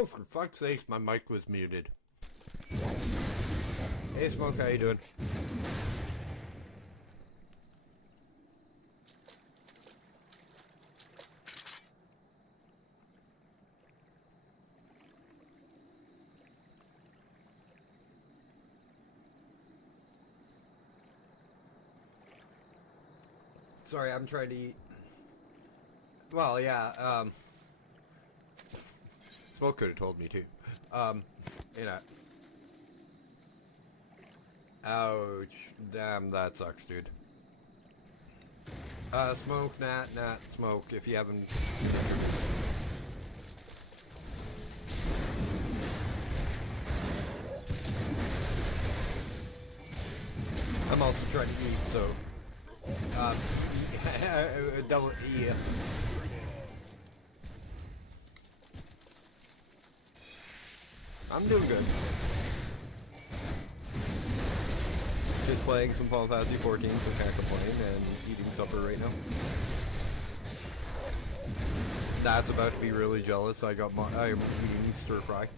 Oh, for fuck's sake, my mic was muted. Hey, Smoke, how you doing? Sorry, I'm trying to eat. Well, yeah, Smoke could have told me too. You know. Ouch. Damn, that sucks, dude. Smoke, Nat, Smoke, if you haven't... I'm also trying to eat, so... double E. I'm doing good. Just playing some Final Fantasy 14, so can't complain, and eating supper right now. That's about to be really jealous. I'm eating stir fry.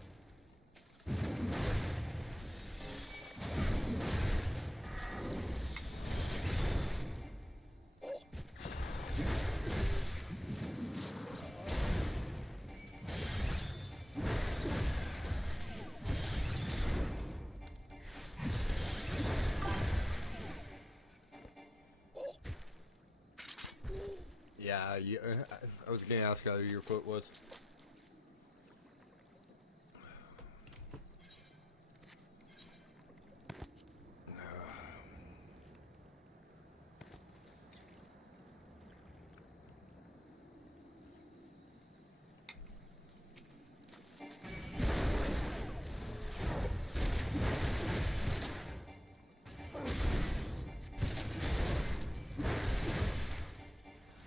Yeah, I was gonna ask how your foot was.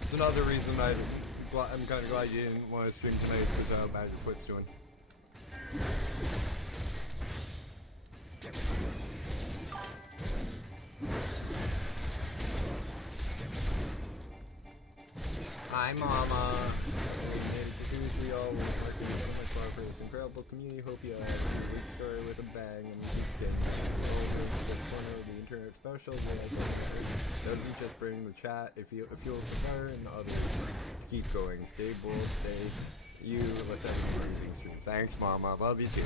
It's another reason I'm kind of glad you didn't want to stream tonight, because of how bad your foot's doing. Hi, Mama. We all working one of my far for this incredible community. Hope you have a week story with a bang and keep getting over the corner of the internet special. Doesn't just bring the chat. It fuels the fire and others. Keep going. Stay bold. Stay you. Let's have a breathing stream. Thanks, Mama. Love you too.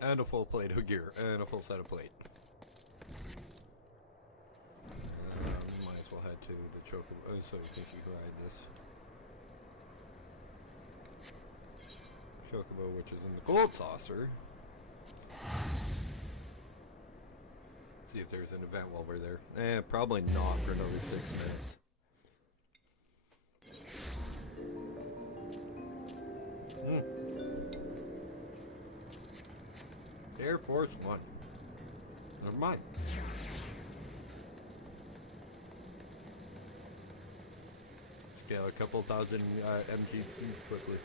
And a full plate of gear, and a full set of plate. Might as well head to the chocobo so we can ride this. Chocobo, which is in the gold saucer. See if there's an event while we're there. Probably not for another 6 minutes. Air Force One. Never mind. Scale a couple thousand MGs quickly.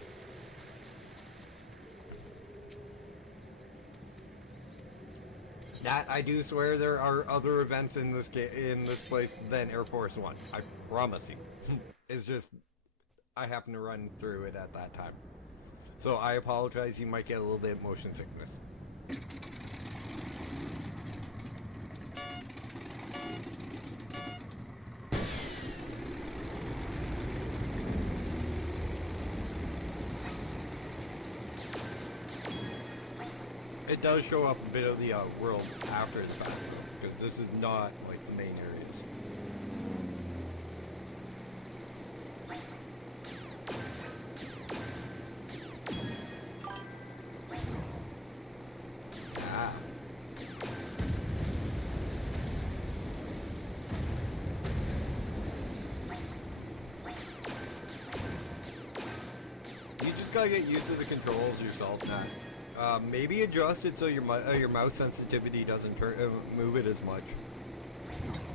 That I do swear there are other events in this place than Air Force One. I promise you. It's just I happen to run through it at that time. So I apologize. You might get a little bit of motion sickness. It does show off a bit of the world after the fact, because this is not like the main areas. Ah. You just gotta get used to the controls yourself, Matt. Maybe adjust it so your mouse sensitivity doesn't move it as much.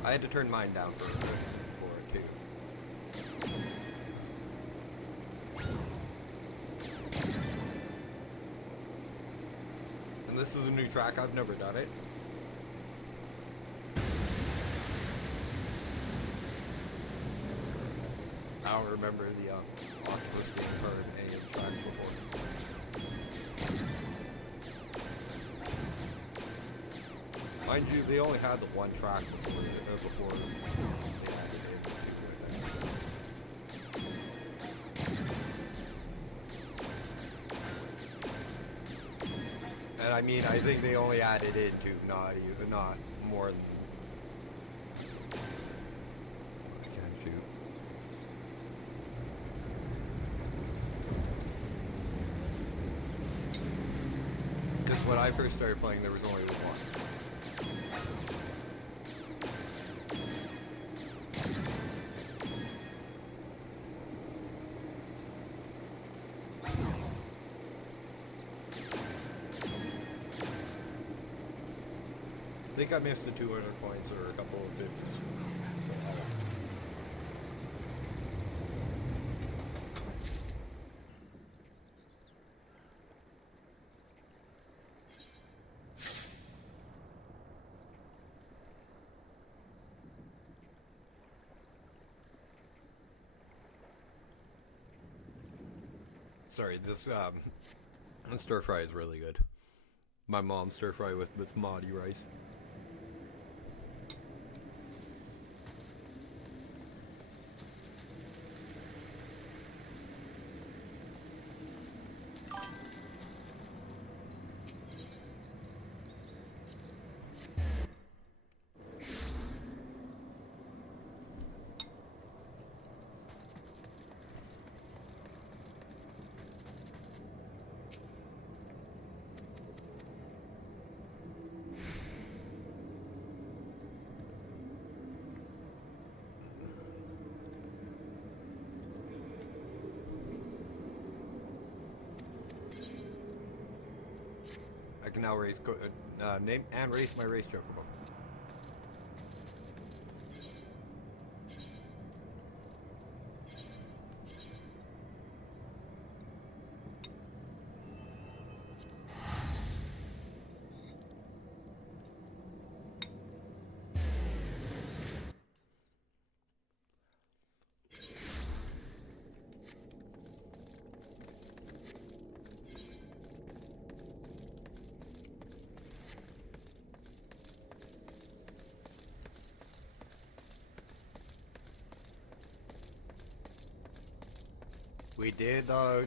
I had to turn mine down for it too. And this is a new track. I've never done it. I don't remember the octopus being part of any of the tracks before. Mind you, they only had the one track before they added it. And I mean, I think they only added it to not more than. I can't shoot. Because when I first started playing, there was only one. I think I missed the 200 points or a couple of 50s. Sorry, this stir fry is really good. My mom's stir fry with Mahdi rice. I can now name and race my race chocobo. We did the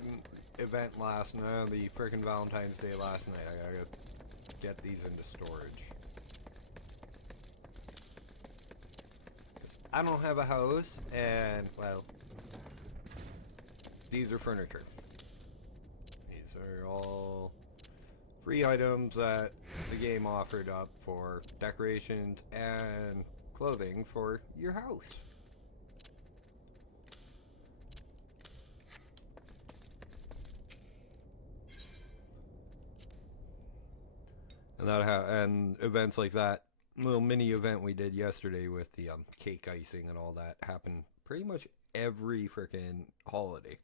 event last night, the frickin' Valentine's Day last night. I gotta get these into storage. I don't have a house, and, well, these are furniture. These are all free items that the game offered up for decorations and clothing for your house. And events like that little mini event we did yesterday with the cake icing and all that happened pretty much every freaking holiday.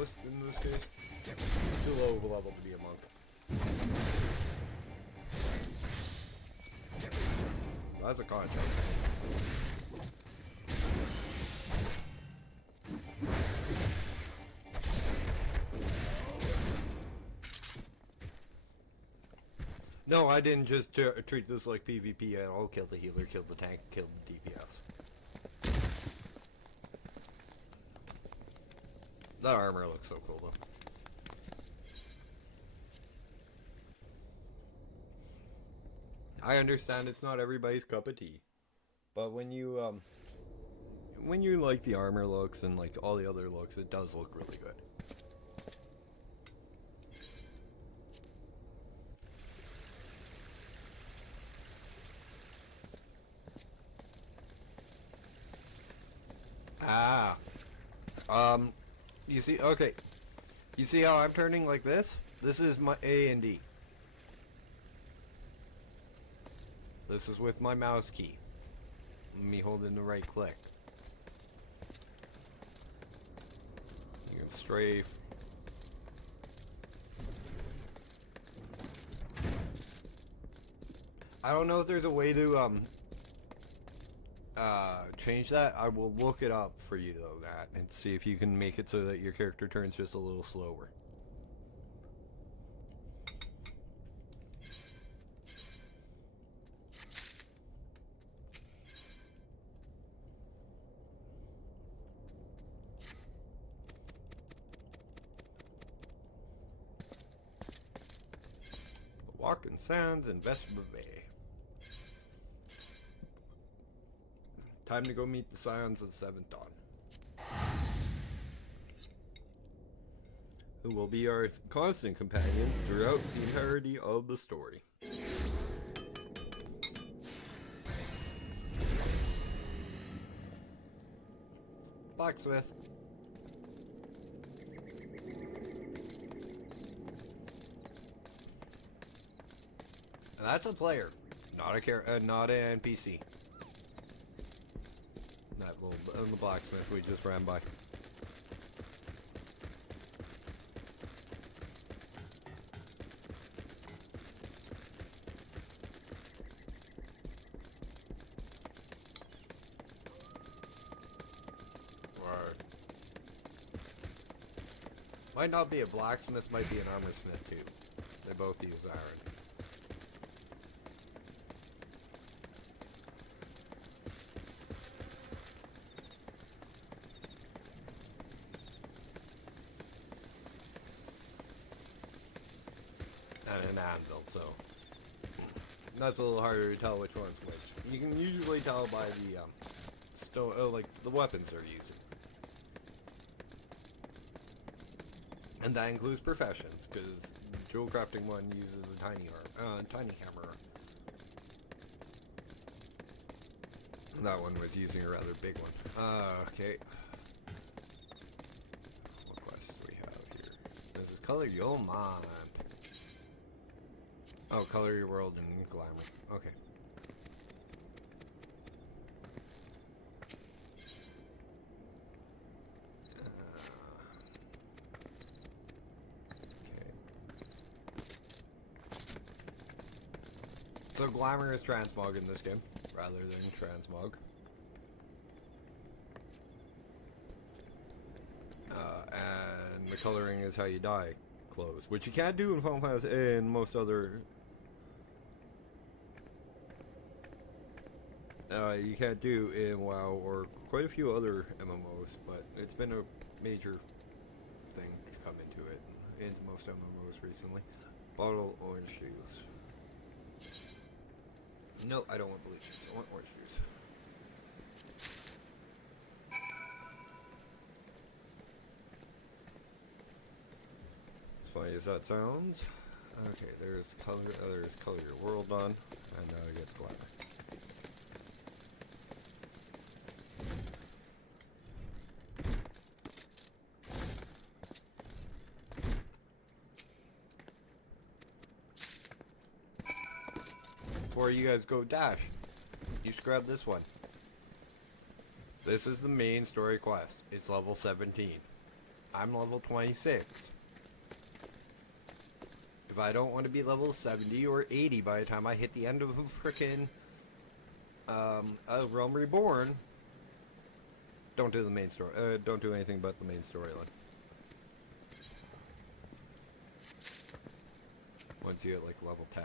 almost in this case. Too low of a level to be a monk. That's a concept. No, I didn't just treat this like PvP at all. Kill the healer, kill the tank, kill the DPS. That armor looks so cool though. I understand it's not everybody's cup of tea, but when you like the armor looks and like all the other looks, it does look really good. Ah. You see, okay. You see how I'm turning like this? This is my A and D. This is with my mouse key. Me holding the right click. You can strafe. I don't know if there's a way to, change that. I will look it up for you though, that, and see if you can make it so that your character turns just a little slower. Walking Sands and Vesper Bay. Time to go meet the Scions of the Seventh Dawn, who will be our constant companions throughout the entirety of the story. Blacksmith. And that's a player, not an NPC. That little the blacksmith we just ran by. Right. Might not be a blacksmith, might be an armor smith too. They both use iron. And an anvil, so that's a little harder to tell which one's which. You can usually tell by the like the weapons they're using, and that includes professions, because the jewel crafting one uses a tiny hammer. That one was using a rather big one. Okay. What quest do we have here? This is color your mind. Oh, color your world in glamour. Okay. Okay. So glamour is transmog in this game, rather than transmog. And the coloring is how you dye clothes, which you can't do in Final Fantasy and most other. You can't do in WoW or quite a few other MMOs, but it's been a major thing to come into it, into most MMOs recently. Bottle orange juice. No, I don't want blue juice. I want orange juice. As funny as that sounds. Okay, there's color your world on, and now I get glamour. Before you guys go dash, you should grab this one. This is the main story quest. It's level 17. I'm level 26. If I don't want to be level 70 or 80 by the time I hit the end of a frickin' Realm Reborn, don't do the main story. Don't do anything but the main storyline. Once you hit like level 10.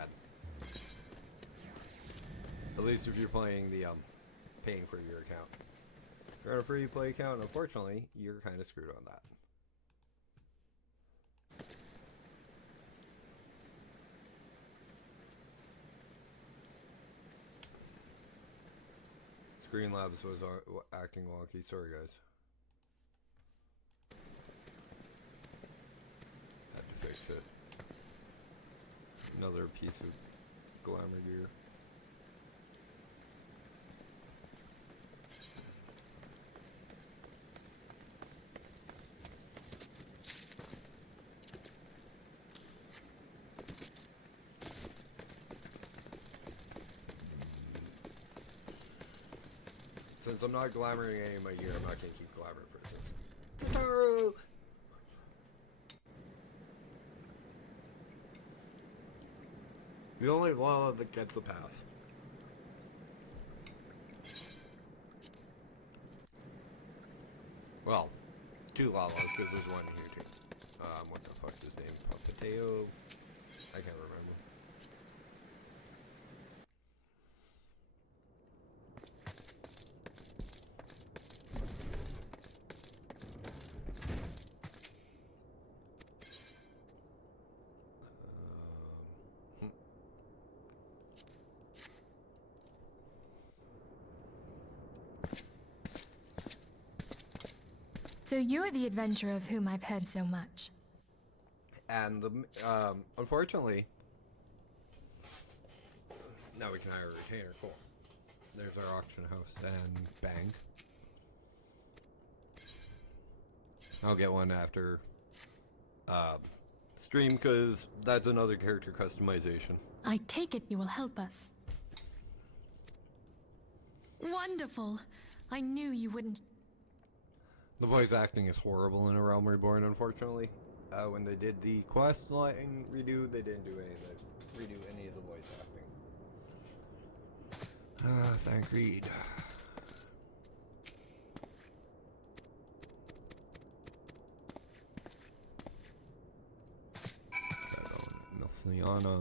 At least if you're playing the paying for your account. If you're on a free play account, unfortunately, you're kind of screwed on that. Streamlabs was acting wonky. Sorry, guys. Had to fix it. Another piece of glamour gear. Since I'm not glamoring any of my gear, I'm not gonna keep glamoring for this. No! The only Lala that gets the pass. Well, 2 Lalas, because there's one here too. What the fuck's his name? Potato? I can't remember. So you're the adventurer of whom I've heard so much. And the unfortunately, now we can hire a retainer. Cool. There's our auction house and bang. I'll get one after stream because that's another character customization. I take it you will help us. Wonderful. I knew you wouldn't. The voice acting is horrible in A Realm Reborn, unfortunately. When they did the quest line redo, they didn't do redo any of the voice acting. Thank Reed. Liana.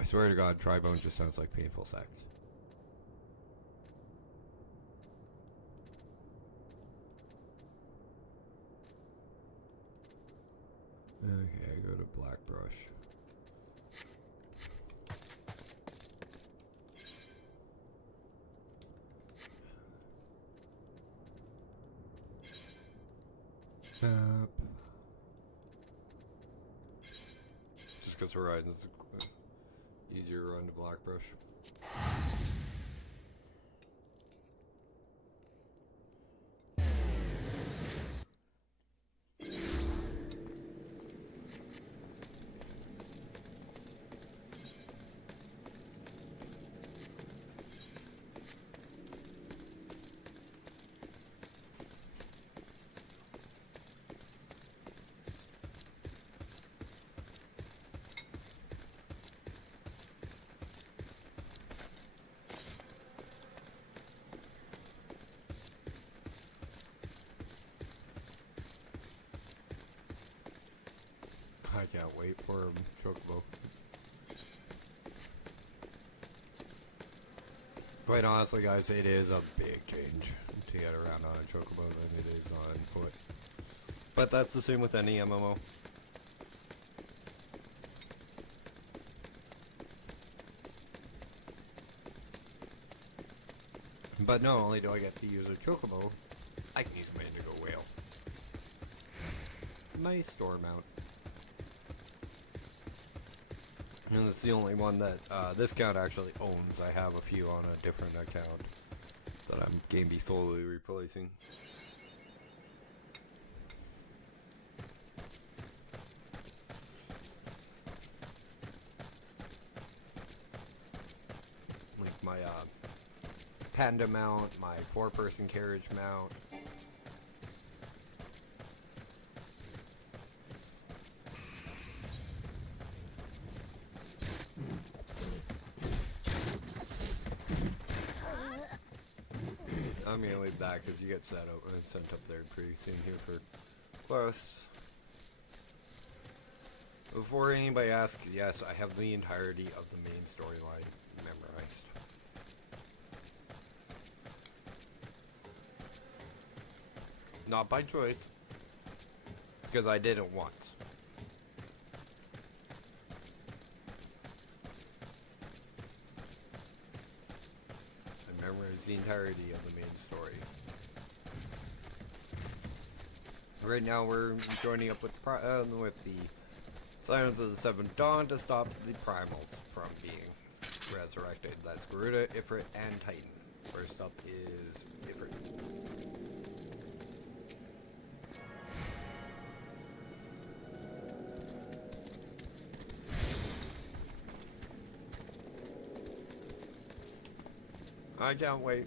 I swear to God, Tribone just sounds like painful sex. Okay, I go to Black Brush. Just because Horizon's easier to run to Black Brush. I can't wait for him, Chocobo. Quite honestly, guys, it is a big change to get around on a Chocobo than it is on foot. But that's the same with any MMO. But not only do I get to use a Chocobo, I can use my Indigo Whale. My store mount. And it's the only one that this account actually owns. I have a few on a different account that I'm game be slowly replacing. Like my panda mount, my 4-person carriage mount. I'm gonna leave that because you get sent up there pretty soon here for quests. Before anybody asks, yes, I have the entirety of the main storyline memorized. Not by choice, because I did it once. I memorized the entirety of the main story. Right now we're joining up with the Silence of the Seventh Dawn to stop the primals from being resurrected. That's Garuda, Ifrit, and Titan. First up is Ifrit. I can't wait.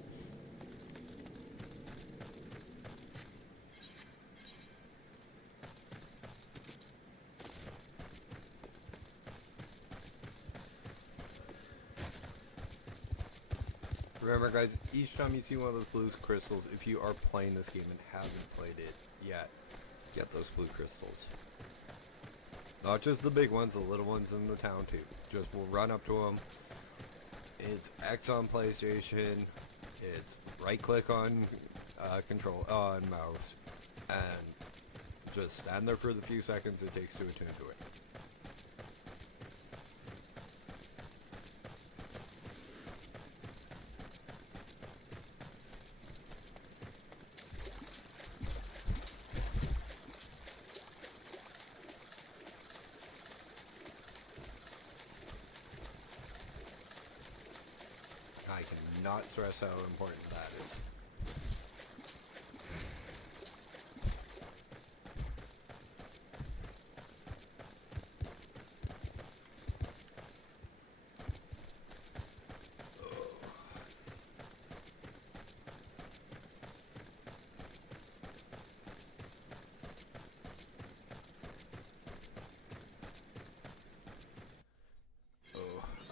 Remember guys, each time you see one of those blue crystals, if you are playing this game and haven't played it yet, get those blue crystals. Not just the big ones, the little ones in the town too. Just we'll run up to them. It's X on PlayStation, it's right click on on mouse, and just stand there for the few seconds it takes to attune to it. I cannot stress how important that is.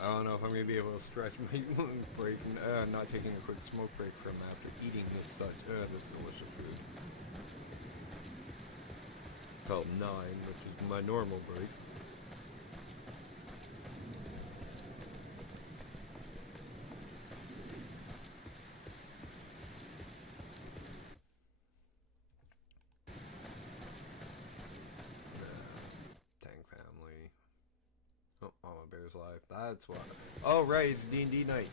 I don't know if I'm going to be able to stretch my break, not taking a quick smoke break from after eating this delicious food. Till 9, which is my normal break. Life. That's why. Oh right, it's D&D night.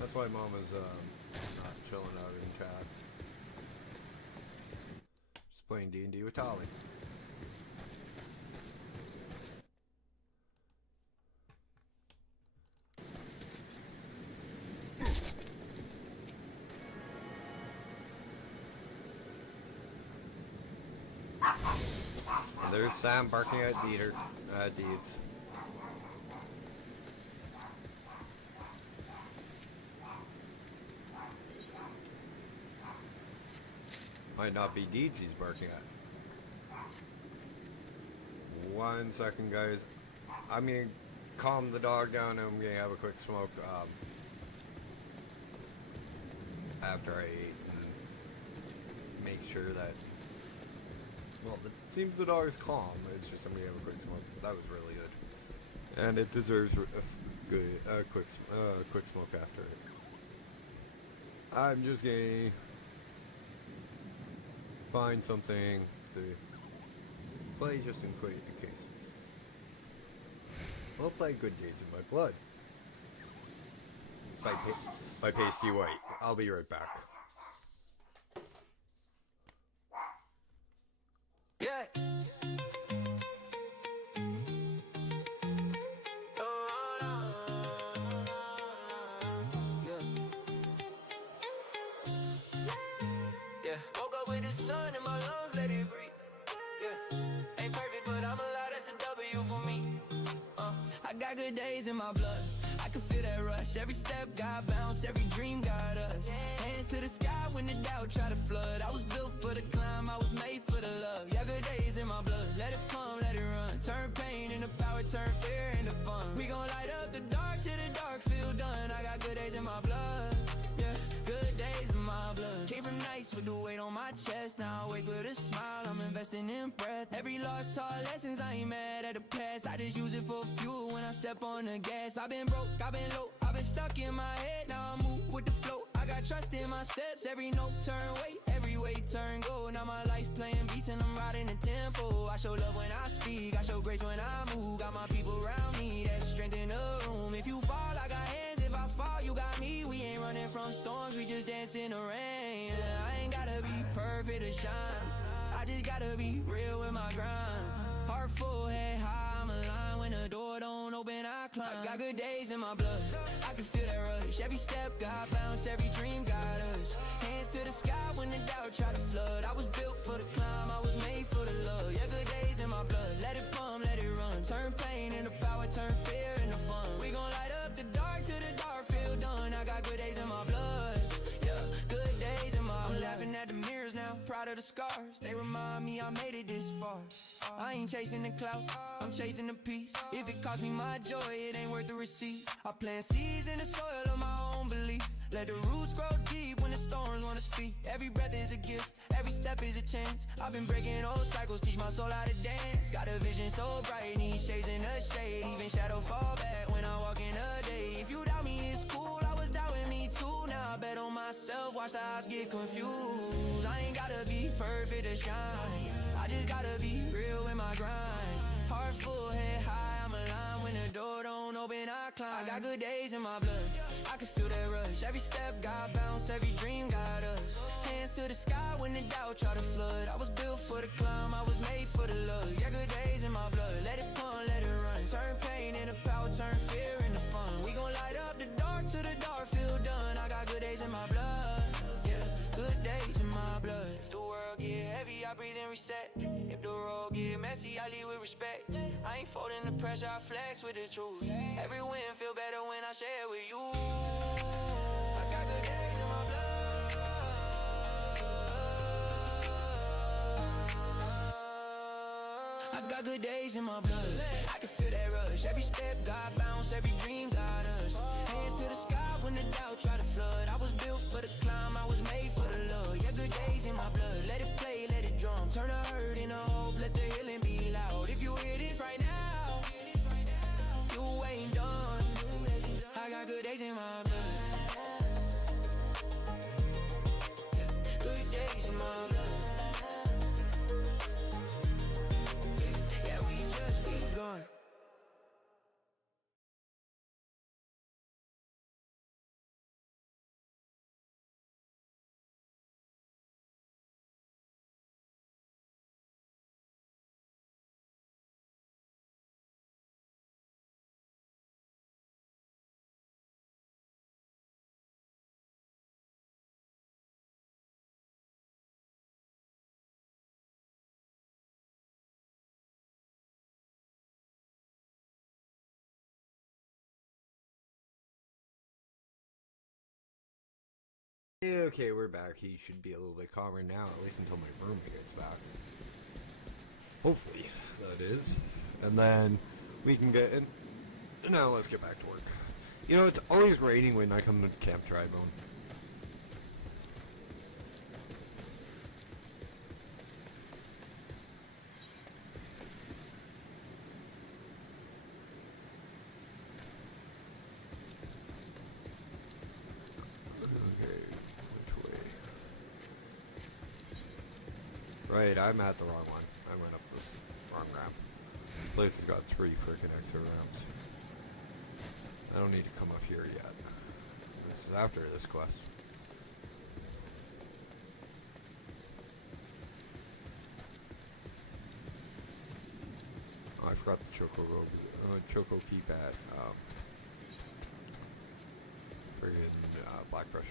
That's why Mama's not chilling out in chat. Just playing D&D with Tali. There's Sam barking at Deeds. Might not be Deeds he's barking at. 1 second, guys. I'm gonna calm the dog down and I'm gonna have a quick smoke after I eat and make sure that. Well, it seems the dog is calm. It's just I'm gonna have a quick smoke. That was really good, and it deserves a good quick smoke after it. I'm just gonna find something to play just in case. We'll play Good Days in My Blood by Pasty White. I'll be right back. Yeah. Yeah. Woke up with the sun in my lungs, let it breathe. Yeah. Ain't perfect, but I'm alive, that's a W for me. I got good days in my blood. I can feel that rush. Every step got bounce, every dream got us. Hands to the sky when the doubt try to flood. I was built for the climb, I was made for the love. Yeah, good days in my blood. Let it come, let it run. Turn pain into power, turn fear into fun. We gon' light up the dark till the dark feel done. I got good days in my blood. came from nights with the weight on my chest. Now I wake with a smile, I'm investing in breath. Every lost taught lessons, I ain't mad at the past. I just use it for fuel when I step on the gas. I've been broke, I've been low, I've been stuck in my head. Now I move with the flow, I got trust in my steps. Every note turn weight, every way turn gold. Now my life playing beats and I'm riding the tempo. I show love when I speak, I show grace when I move. Got my people around me, that's strength in the room. If you fall, I got hands. If I fall, you got me. We ain't running from storms, we just dance in the rain. I ain't gotta be perfect to shine, I just gotta be real with my grind. Heart full, head high, I'm aligned. When the door don't open, I climb. I got good days in my blood, I can feel that rush. Every step got bounce, every dream got us. Hands to the sky when the doubt try to flood. I was built for the climb, I was made for the love. Yeah, good days in my blood, let it pump, let it run. Turn pain into power, turn fear into fun. We gon' light up the dark till the dark feel done. I got good days in my blood, yeah, good days in my blood. I'm laughing at the mirrors now, proud of the scars. They remind me I made it this far. I ain't chasing the clout, I'm chasing the peace. If it cost me my joy, it ain't worth the receipt. I plant seeds in the soil of my own belief. Let the roots grow deep when the storms wanna speak. Every breath is a gift, every step is a chance. I've been breaking old cycles, teach my soul how to dance. Got a vision so bright, need shades in the shade. Even shadow fall back when I walk in the day. If you doubt me, it's cool, I was doubting me too. Now I bet on myself, watch the eyes get confused. I ain't gotta be perfect to shine, I just gotta be real with my grind. Heart full, head high, I'm aligned. When the door don't open, I climb. I got good days in my blood, I can feel that rush. Every step got bounce, every dream got us. Hands to the sky when the doubt try to flood. I was built for the climb, I was made for the love. Yeah, good days in my blood, let it pump, let it run. Turn pain into power, turn fear into fun. We gon' light up the dark till the dark feel done. I got good days in my blood, yeah, good days in my blood. If the world get heavy, I breathe and reset. If the road get messy, I lead with respect. I ain't folding the pressure, I flex with the truth. Every win feel better when I share it with you. I got good days in my blood, I got good days in my blood, I can feel that rush. Every step got bounce, every dream got us. Hands to the sky when the doubt try to flood. I was built for the climb, I was made for the love. Yeah, good days in my blood, let it play, let it drum. Turn the hurt into hope, let the healing be loud. If you hear this right now, you ain't done. I got good days in my blood, yeah, good days in my blood. Yeah, we just keep going. Okay, we're back. He should be a little bit calmer now, at least until my roommate gets back. Hopefully, that is. And then we can get in. Now let's get back to work. You know, it's always raining when I come to Camp Tribone. Right, I'm at the wrong one. I went up the wrong ramp. This place has got 3 freaking extra ramps. I don't need to come up here yet. This is after this quest. Oh, I forgot the choco peep at friggin' Blackbrush.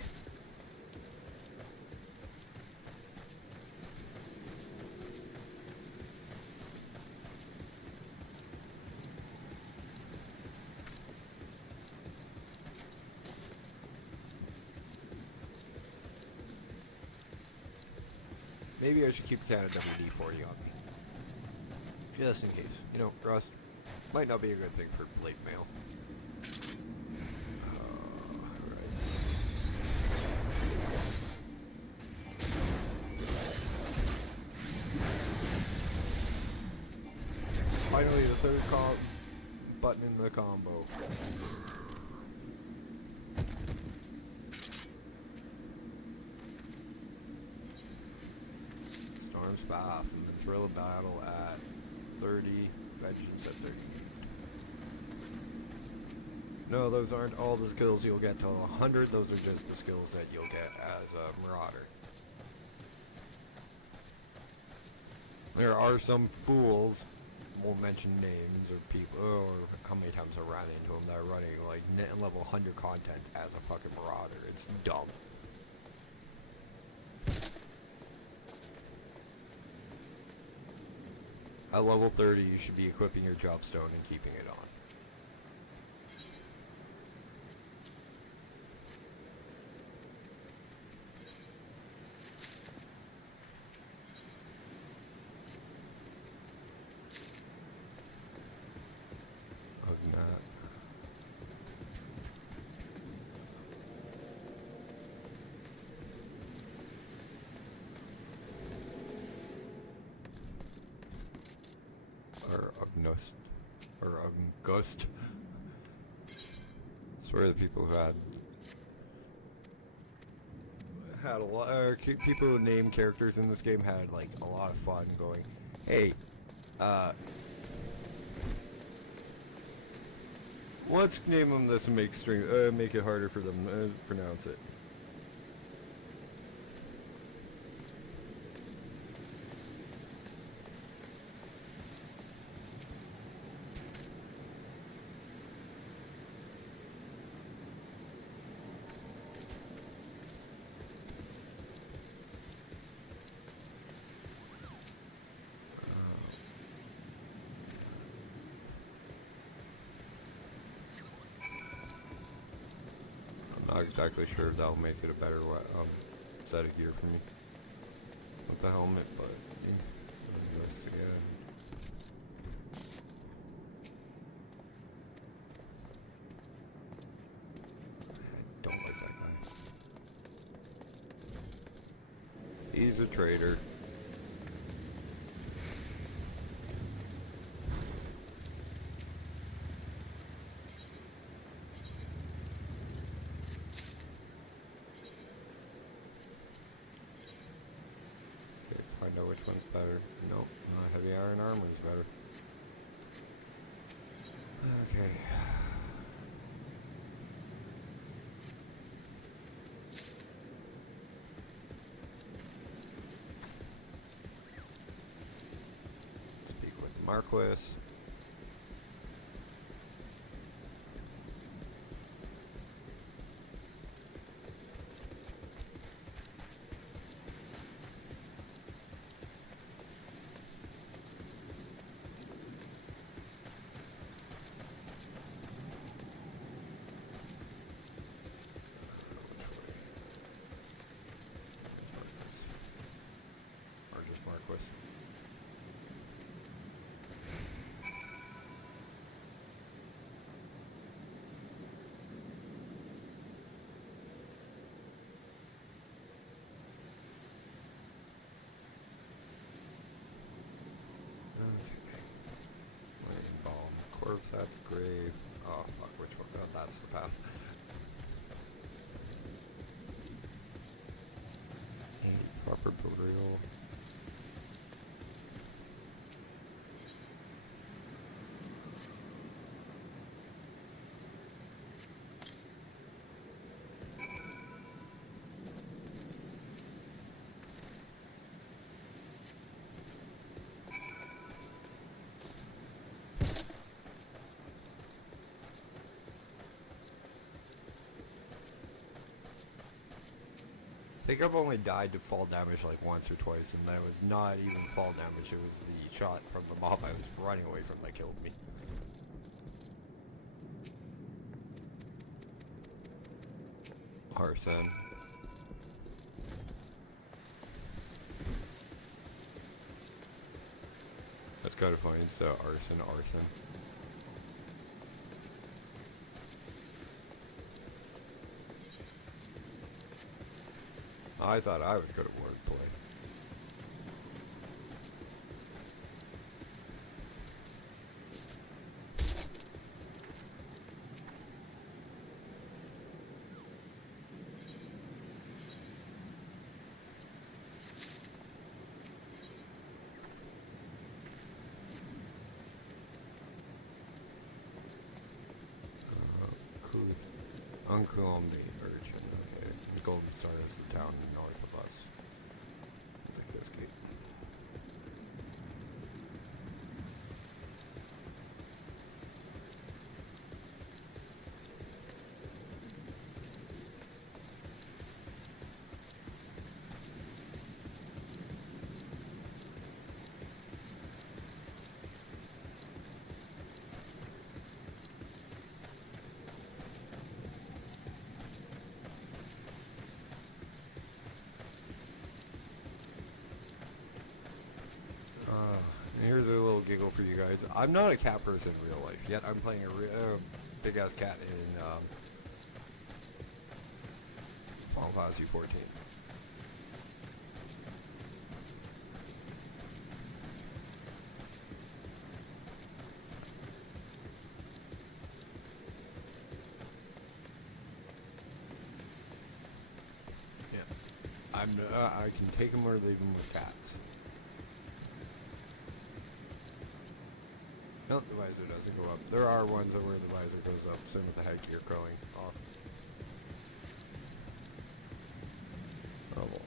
Maybe I should keep a can of WD-40 on me. Just in case. You know, rust might not be a good thing for late mail. Right. finally, the third button in the combo. Storm's Path and the Thrill of Battle at 30, Vengeance at 30. No, those aren't all the skills you'll get till 100, those are just the skills that you'll get as a Marauder. There are some fools, won't mention names or people, or how many times I ran into them, that are running like level 100 content as a fucking Marauder. It's dumb. At level 30, you should be equipping your Dropstone and keeping it on. Or August. Swear the people who had a lot. People who name characters in this game had like a lot of fun going, hey, let's name them this and make it harder for them to pronounce it. Not exactly sure if that'll make it a better set of gear for me with the helmet, but again. I don't like that guy. He's a traitor. Find out which one's better. Nope, heavy iron armor is better. Okay. Speak with the Marquis. Corpse at the grave. Oh fuck, which one? Oh, that's the path. Proper burial. I think I've only died to fall damage like once or twice, and that was not even fall damage, it was the shot from the mob I was running away from that killed me. Arson. Let's go to find arson. I thought I was good at wordplay. Uncle Urchin. Okay. Golden Star is the town north of us. Like this gate. Here's a little giggle for you guys. I'm not a cat person in real life, yet I'm playing a big ass cat in Final Fantasy 14. Yeah, I can take them or leave them with cats. No, the visor doesn't go up. There are ones where the visor goes up, same with the headgear going off. Oh well.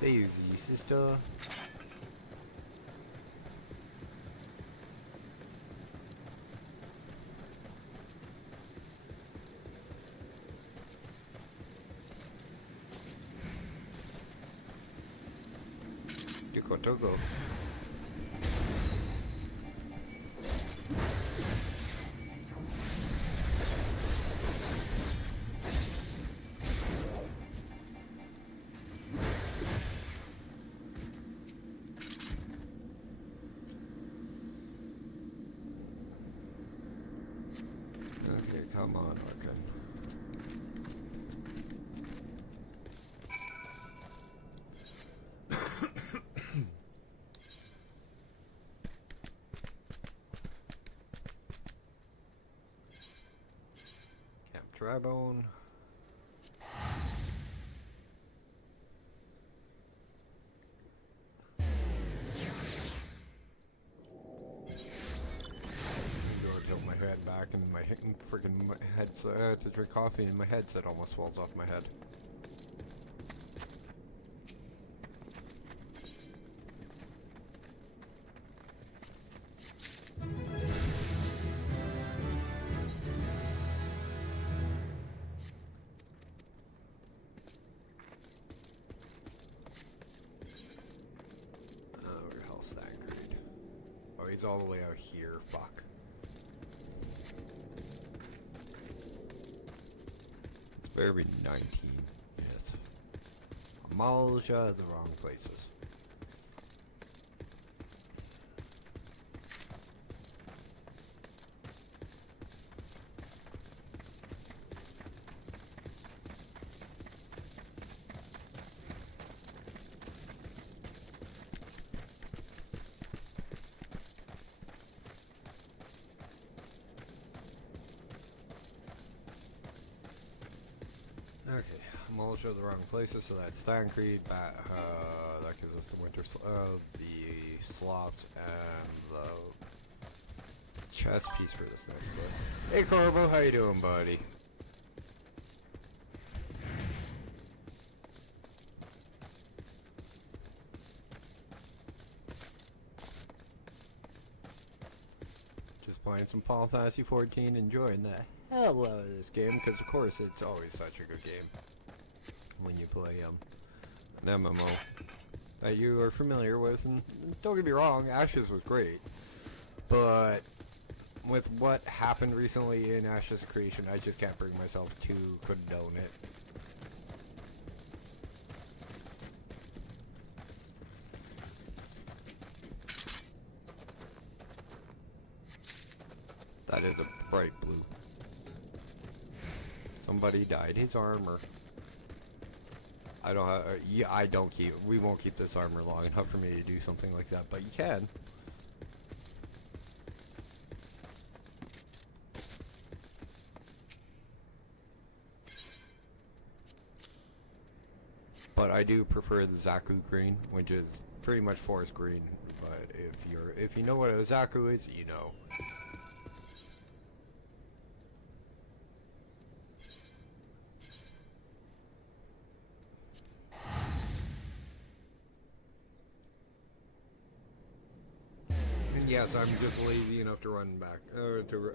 Hey, sister. Togo. Okay, come on, Arkin. Tribone. Tilt my head back and my freaking head to drink coffee and my headset almost falls off my head. He's all the way out here. Fuck. It's better be 19. Yes. Amalja, the wrong places. Okay, I'm all show the wrong places, so that's Thancred, that gives us the winter, the slots, and the chess piece for this next one. Hey Corbo, how you doing, buddy? Just playing some Final Fantasy 14, enjoying the hell out of this game, because of course it's always such a good game when you play an MMO that you are familiar with. And don't get me wrong, Ashes was great, but with what happened recently in Ashes Creation, I just can't bring myself to condone it. That is a bright blue. Somebody dyed his armor. I don't have, yeah, I don't keep, we won't keep this armor long enough for me to do something like that, but you can. But I do prefer the Zaku green, which is pretty much forest green. But if you know what a Zaku is, you know. And yes, I'm just lazy enough to run back, to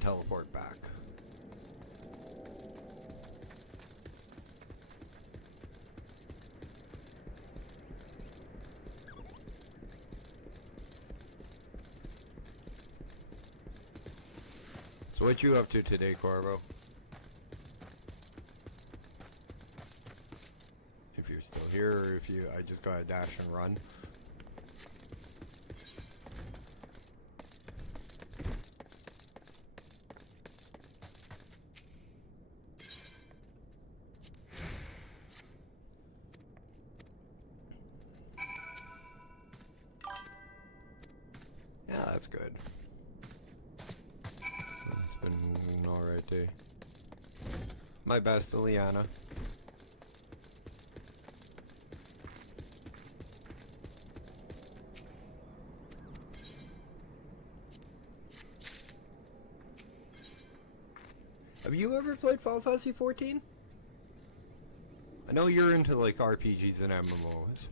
teleport back. So what you up to today, Corvo? If you're still here, or if I just gotta dash and run. Yeah, that's good. It's been an alright day. My best, Liana. Have you ever played Final Fantasy 14? I know you're into like RPGs and MMOs.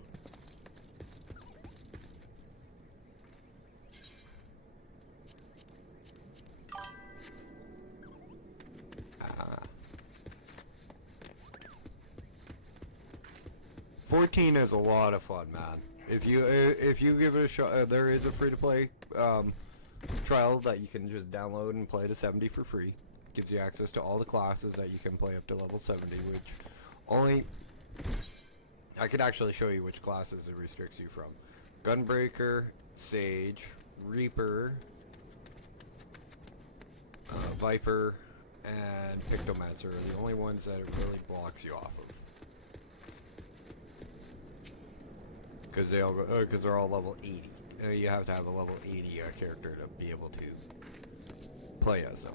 Ah. 14 is a lot of fun, man. If you give it a shot, there is a free-to-play trial that you can just download and play to 70 for free. Gives you access to all the classes that you can play up to level 70, which only I could actually show you which classes it restricts you from. Gunbreaker, Sage, Reaper, Viper, and Pictomancer are the only ones that it really blocks you off of. Because they're all level 80. You have to have a level 80 character to be able to play as them.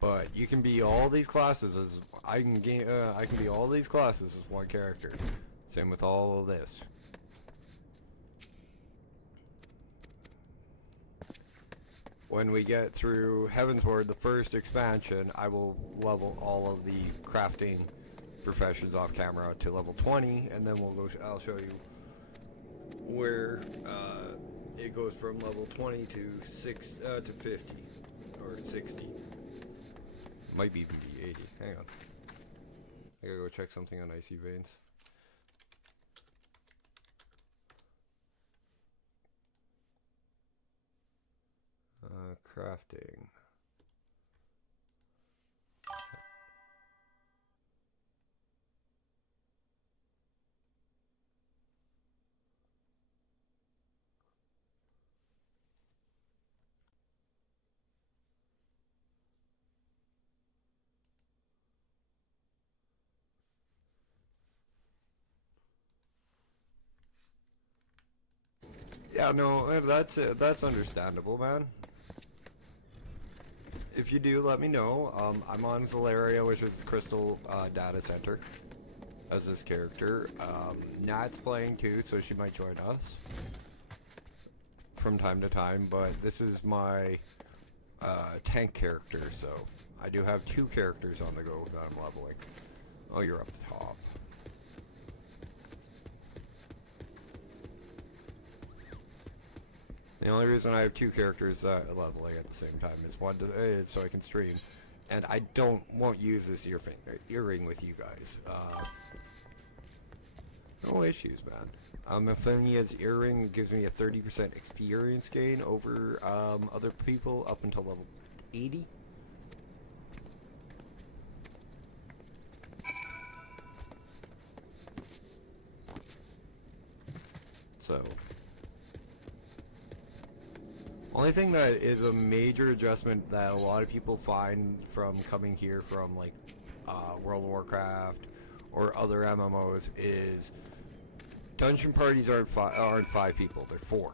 But you can be all these classes as I can be all these classes as one character. Same with all of this. When we get through Heavensward, the first expansion, I will level all of the crafting professions off camera to level 20, and then I'll show you where it goes from level 20 to 50 or 60. Might even be 80. Hang on. I gotta go check something on Icy Veins. Crafting. Yeah, no, that's understandable, man. If you do, let me know. I'm on Exhilarating, which is the Crystal Data Center, as this character. Nat's playing too, so she might join us from time to time, but this is my tank character, so I do have two characters on the go that I'm leveling. Oh, you're up top. The only reason I have two characters leveling at the same time is so I can stream, and I won't use this earring with you guys. No issues, man. Aphenia's earring gives me a 30% experience gain over other people up until level 80. So. Only thing that is a major adjustment that a lot of people find from coming here from like World of Warcraft or other MMOs is dungeon parties aren't 5 people, they're 4.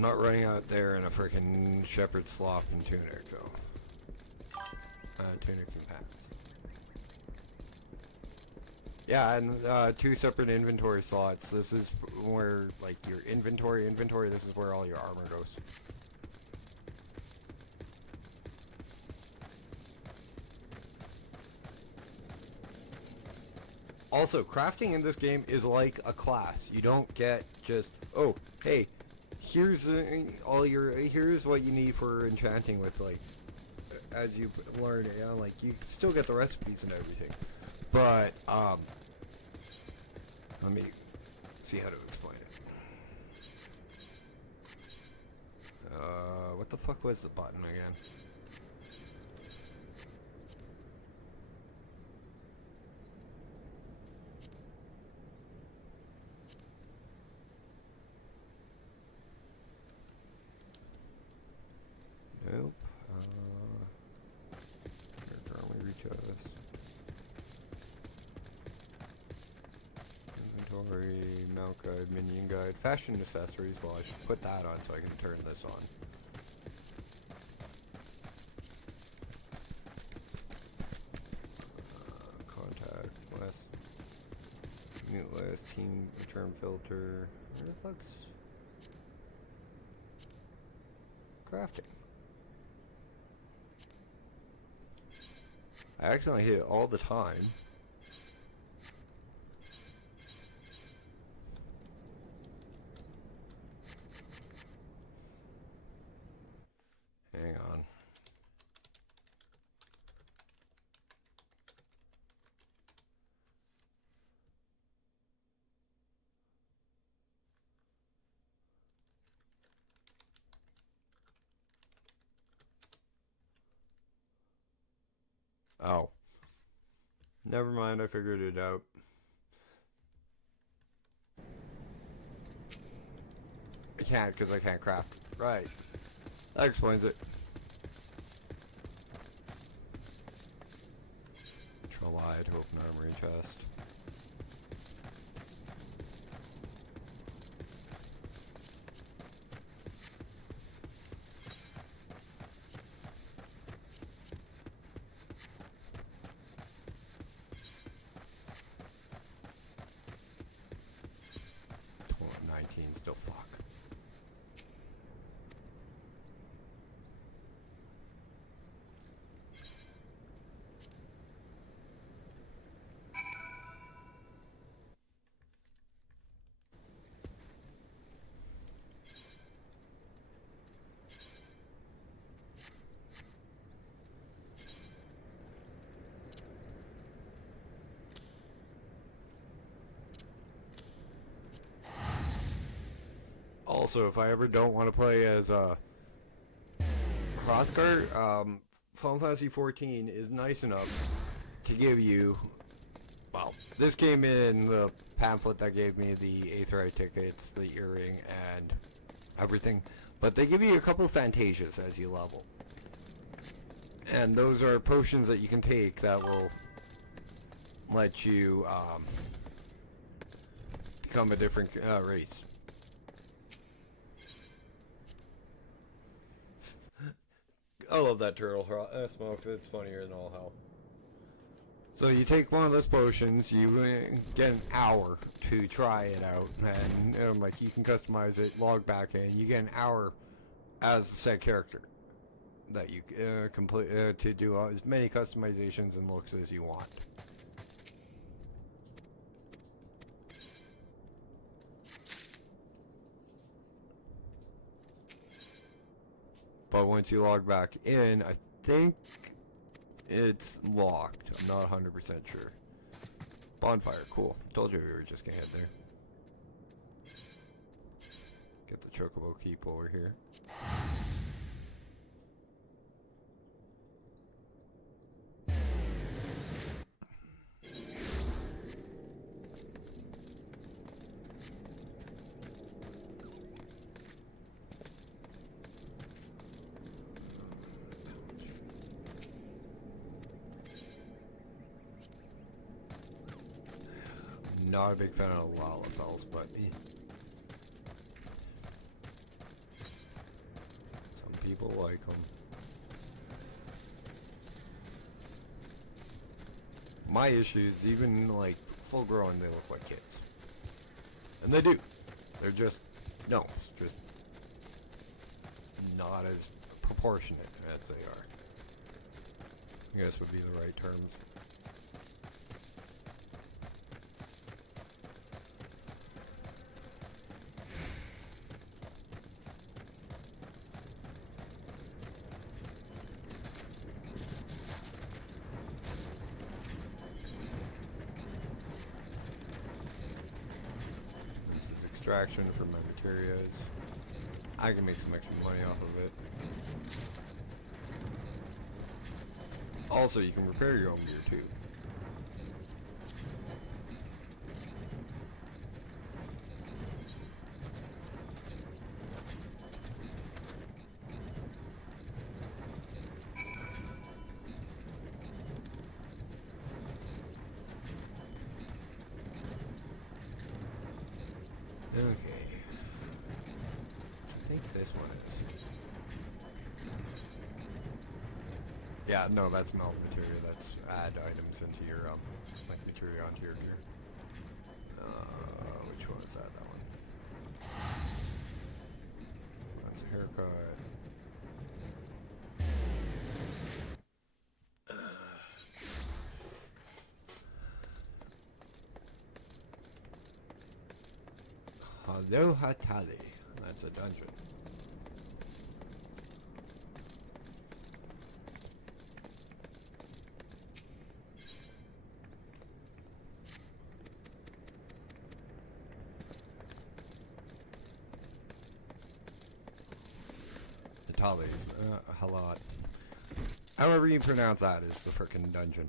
I'm not running out there in a freaking shepherd slop and tunic, though. Tunic and pants. Yeah, and 2 separate inventory slots. This is where, like, your inventory, this is where all your armor goes. Also, crafting in this game is like a class. You don't get just, oh, hey, here's here's what you need for enchanting with, like, as you learn it, you know, like, you still get the recipes and everything. But, let me see how to explain it. What the fuck was the button again? Nope. Here, currently recharge. Inventory, mount guide, minion guide, fashion accessories. Well, I should put that on so I can turn this on. Contact list, mute list, team return filter. Where the fuck's crafting? I accidentally hit it all the time. Hang on. Oh. Never mind, I figured it out. I can't because I can't craft. Right. That explains it. Control-I to open armory chest. Still fuck. Also, if I ever don't want to play as Hrothgar, Final Fantasy XIV is nice enough to give you, well, this came in the pamphlet that gave me the Aetheryte tickets, the earring, and everything, but they give you a couple of Fantasias as you level. And those are potions that you can take that will let you become a different race. I love that turtle smoke. It's funnier than all hell. So you take one of those potions, you get an hour to try it out, and like you can customize it, log back in. You get an hour as the said character that you complete to do as many customizations and looks as you want. But once you log back in, I think it's locked. I'm not 100% sure. Bonfire, cool. Told you we were just gonna head there. Get the chocobo keep over here. Not a big fan of Lalafels, but people like them. My issue is even like full grown, they look like kids. And they do. They're just, no, just not as proportionate as they are. I guess would be the right terms. Extraction for my materials. I can make some extra money off of it. Also, you can repair your own gear too. Okay. I think this one is. Yeah, no, that's melt material. That's add items into your like material onto your gear. Which one is that? That one. That's a haircut. Hello, Hydalyn. That's a dungeon. Hydalyn, halad. However you pronounce that is the frickin' dungeon.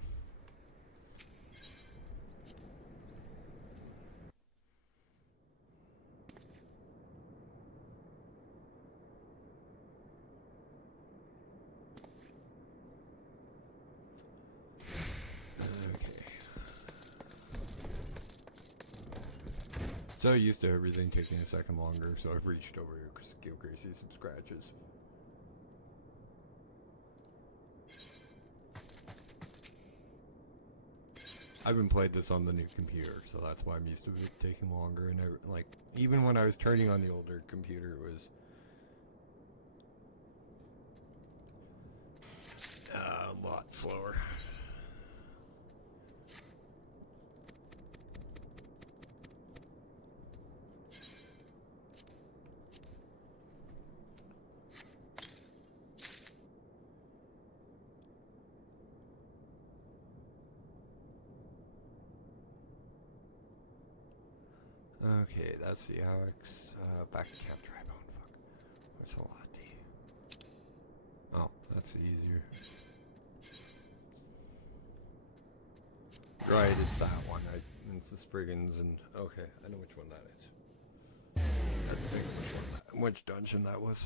So used to everything taking a second longer, so I've reached over to give Gracie some scratches. I've been played this on the new computer, so that's why I'm used to it taking longer. And like, even when I was turning on the older computer, it was a lot slower. Okay, that's the Alex. Back to Camp Tribone. Fuck. Where's the latte? Oh, that's easier. Right, it's that one. It's the Spriggans, and okay, I know which one that is. I had to think of which dungeon that was.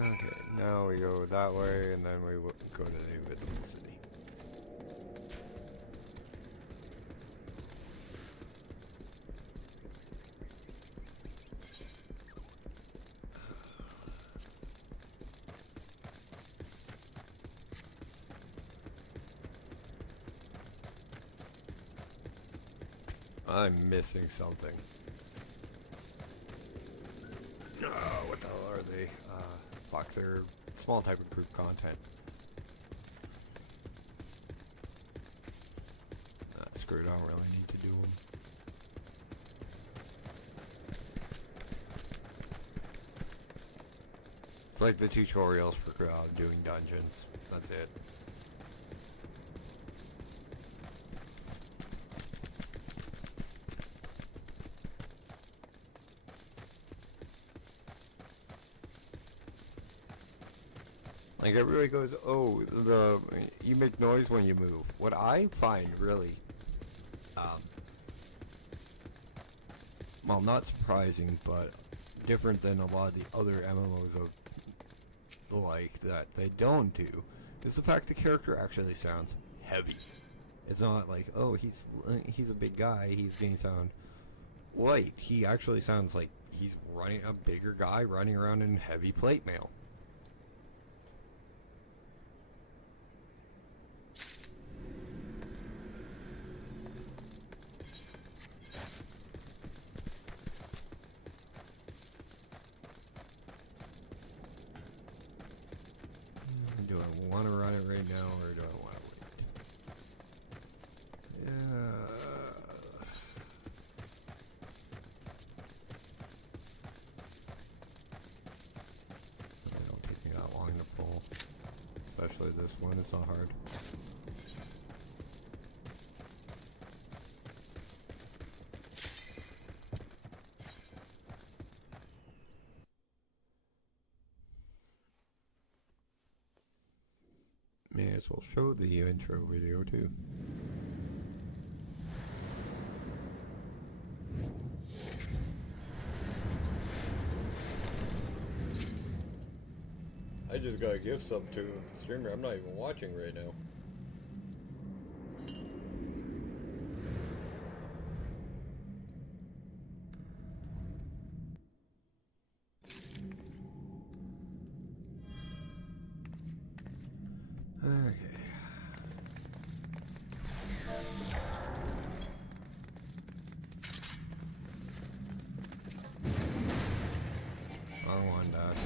Okay, now we go that way, and then we go to the Invisible City. I'm missing something. What the hell are they? Fuck, they're small type of group content. Screw it, I don't really need to do them. It's like the tutorials for doing dungeons. That's it. Like everybody goes, oh, you make noise when you move. What I find really, well, not surprising, but different than a lot of the other MMOs of like that they don't do is the fact the character actually sounds heavy. It's not like, oh, he's a big guy, he's going to sound light. He actually sounds like he's running a bigger guy running around in heavy plate mail. Do I want to run it right now, or do I want to wait? Yeah. It don't take me that long to pull. Especially this one, it's not hard. May as well show the intro video too. I just got a gift sub to a streamer I'm not even watching right now. Okay. Wrong one, Dad.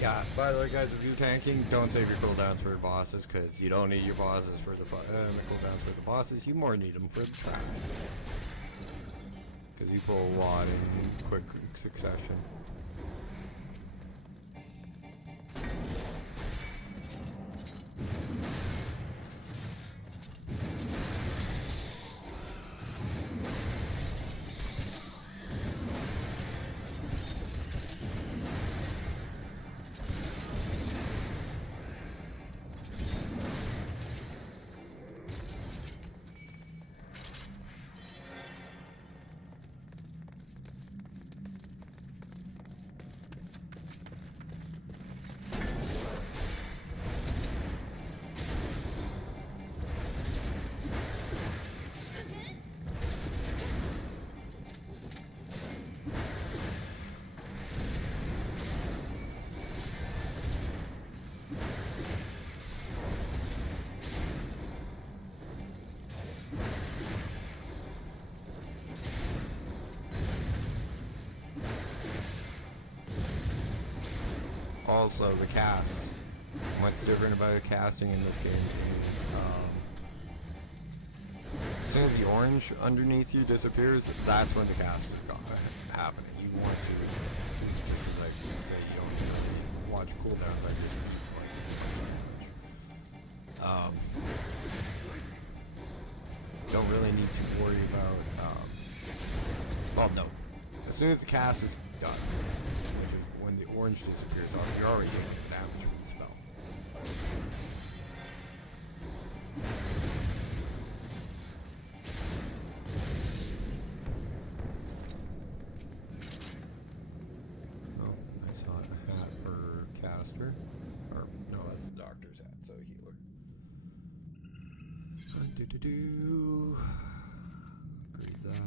Yeah, by the way guys, if you're tanking, don't save your cooldowns for your bosses, because you don't need your bosses for the cooldowns for the bosses, you more need them for the trap. Because you pull a lot in quick succession. Also, the cast. What's different about casting in this game is, as soon as the orange underneath you disappears, that's when the cast is happening. You want to, like, say you don't watch cooldown, but don't really need to worry about, well, no. As soon as the cast is done, when the orange disappears, you're already doing damage with the spell. Oh, I saw a hat for caster. Or, no, that's the doctor's hat, so healer. Do-do-do. Agree that.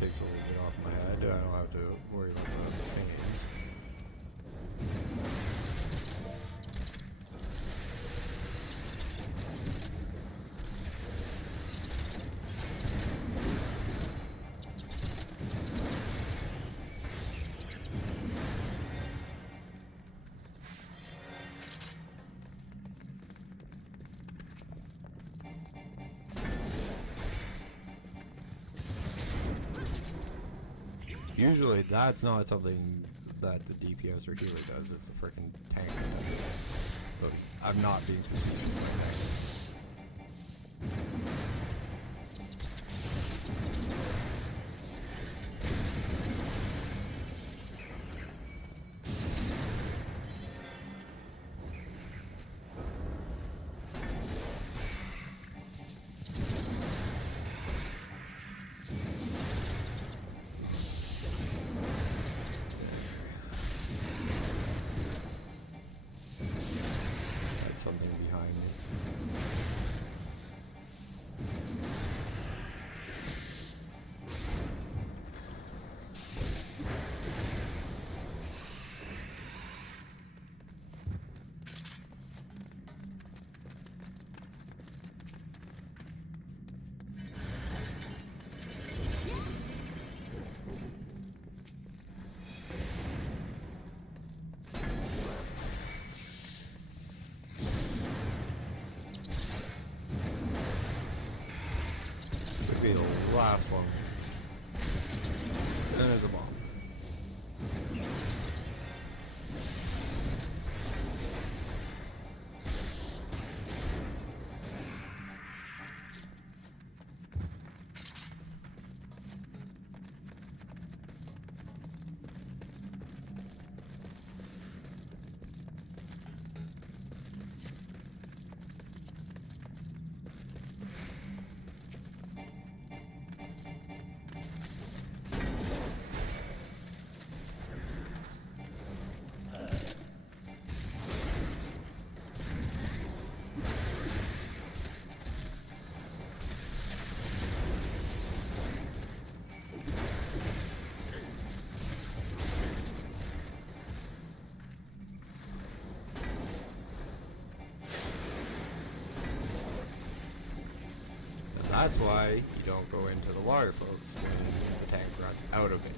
takes a little bit off my head. I don't have to worry about the pain. Usually that's not something that the DPS or healer does, it's the freaking tank that does it. But I'm not being facetious right now. Something behind me. Be the last one. And then there's a bomb. That's why you don't go into the water boat when the tank runs out of it.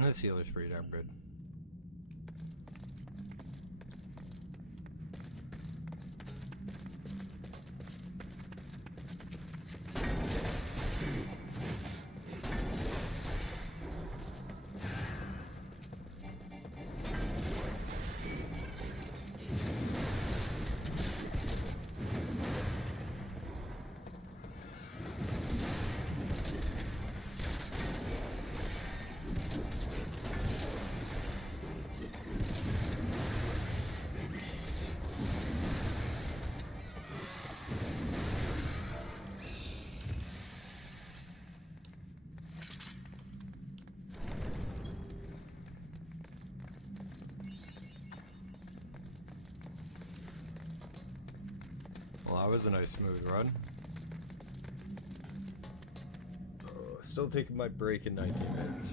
This healer's pretty damn good. Well, that was a nice smooth run. Still taking my break in 19 minutes.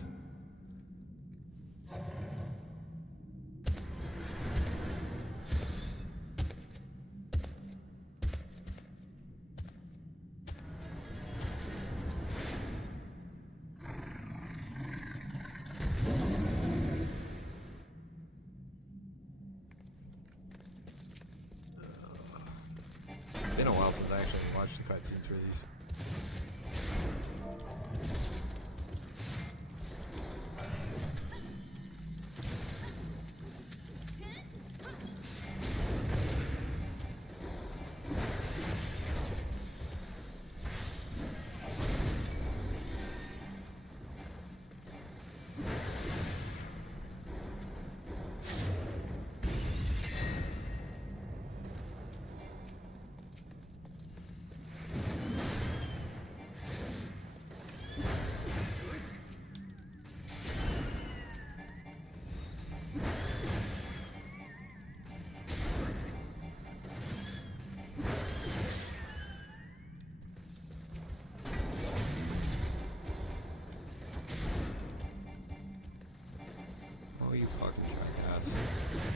fucking jackass.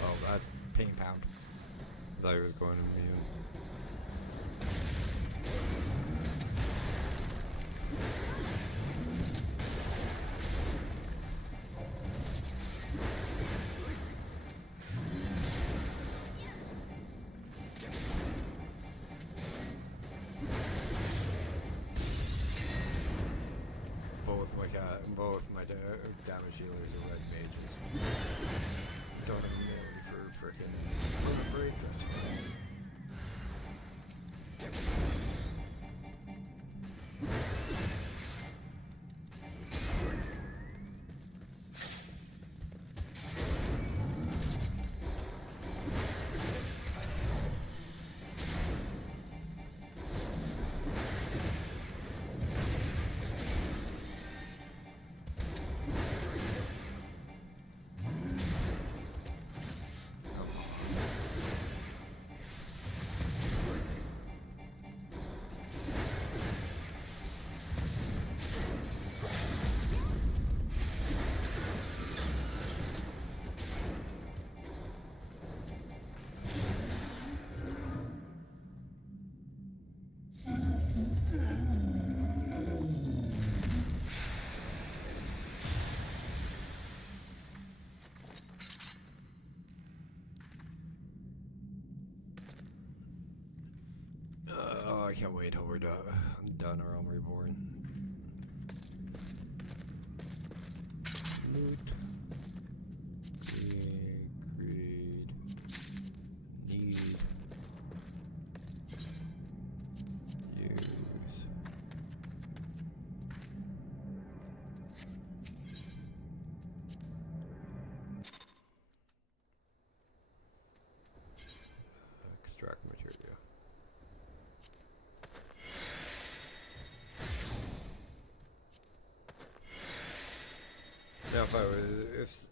Oh, that's pain pound. I thought he was going to immune. Both my damage healers are red mages. Don't have immunity for frickin' limit break. I can't wait till we're done our Realm Reborn. Loot. Greed. Need. Use. Extract material. Now,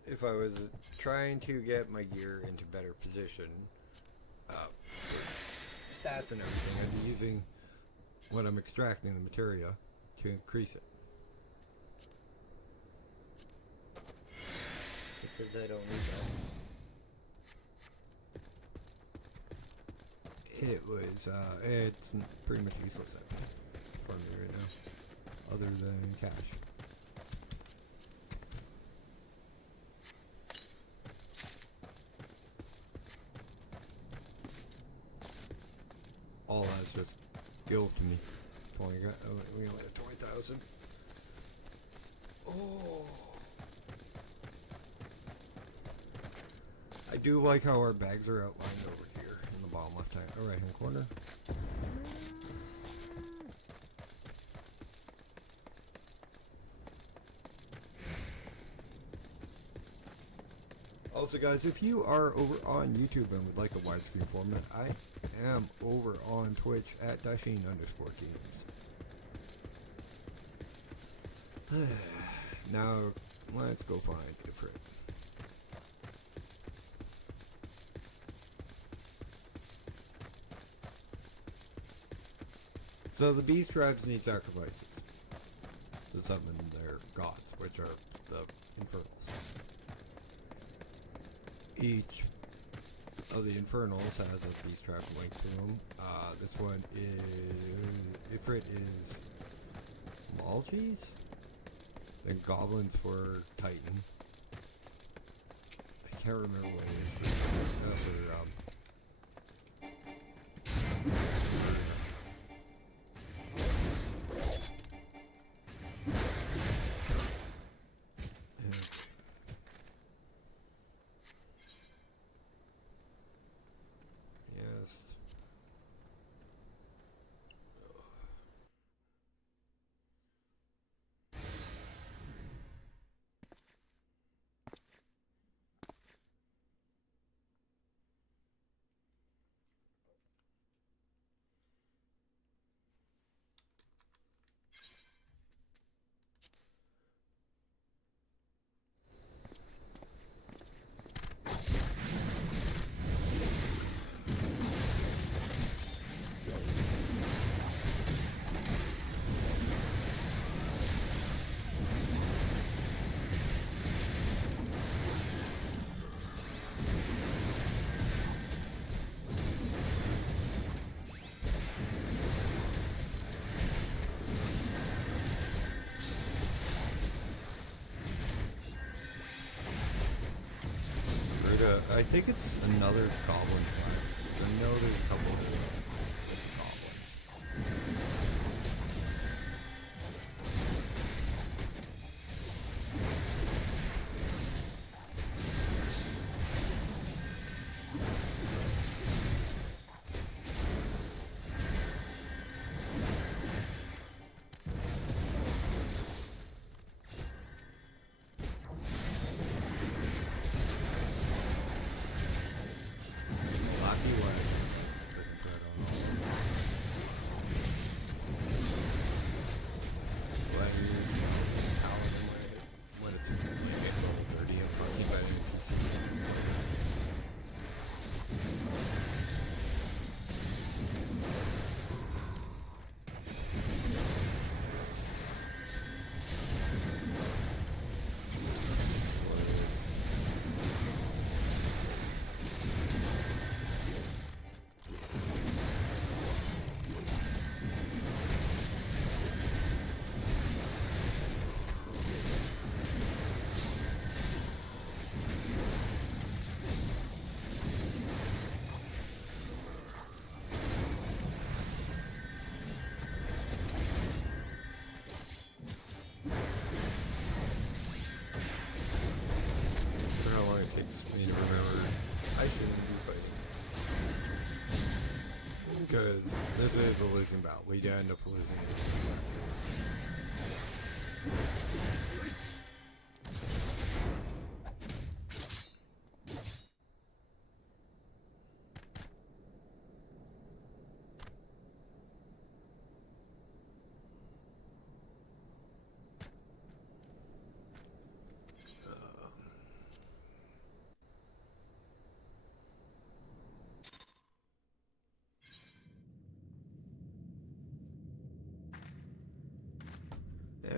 if I was trying to get my gear into better position, for stats and everything, I'd be using when I'm extracting the materia to increase it. It says I don't need that. It was, it's pretty much useless for me right now, other than cash. All that's just guilt to me. We only have 20,000. Oh. I do like how our bags are outlined over here in the bottom left hand, right hand corner. Also, guys, if you are over on YouTube and would like a widescreen format, I am over on Twitch at Dasheen_Games. Now, let's go find Ifrit. So the beast tribes need sacrifices to summon their gods, which are the infernals. Each of the infernals has a beast trap linked to them. This one is Ifrit is Malchese. Then goblins for Titan. I can't remember what it is. like I think it's another goblin class. I know there's a couple of goblins. Because this is a losing battle. We end up losing it.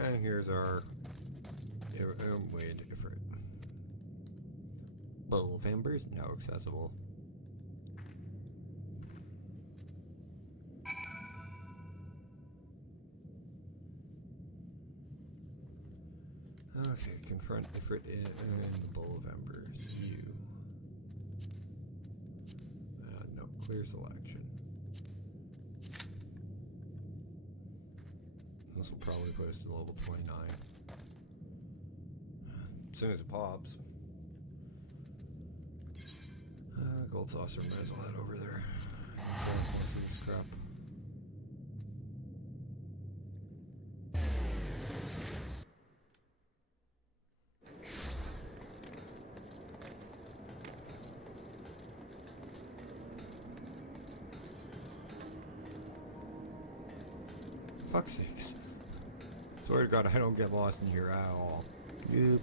And here's our way different. Bowl of Embers now accessible. Okay, confront Ifrit in the Bowl of Embers. You. No, clear selection. This will probably put us to level 29. As soon as it pops. Gold saucer, might as well head over there. Most of this crap. Fuck's sakes. Swear to God, I don't get lost in here at all. Yep.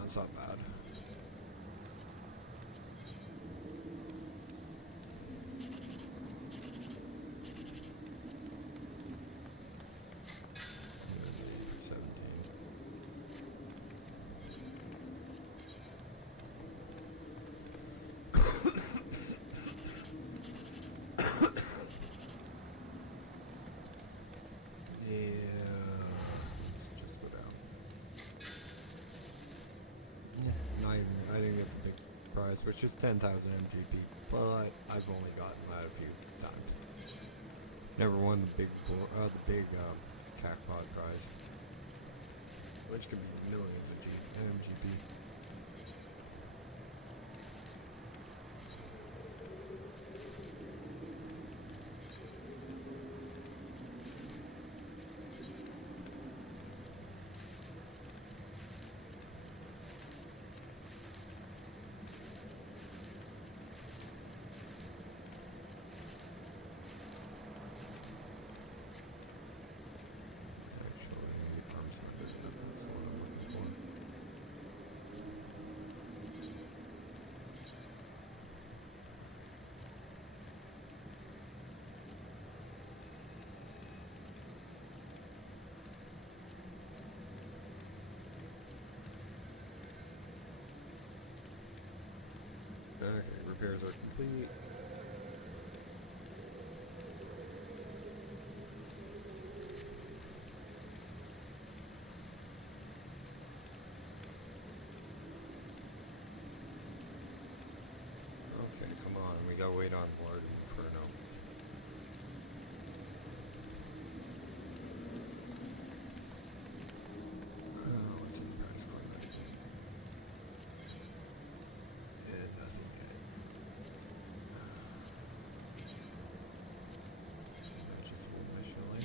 That's not bad. I didn't get the big prize, which is 10,000 MGP, but I've only gotten that a few times. Never won the big cacpod prize, which could be millions of MGP. door complete. Okay, come on. We gotta wait on Lord Inferno. What's the price going on? It doesn't get it. Just hold my shilling.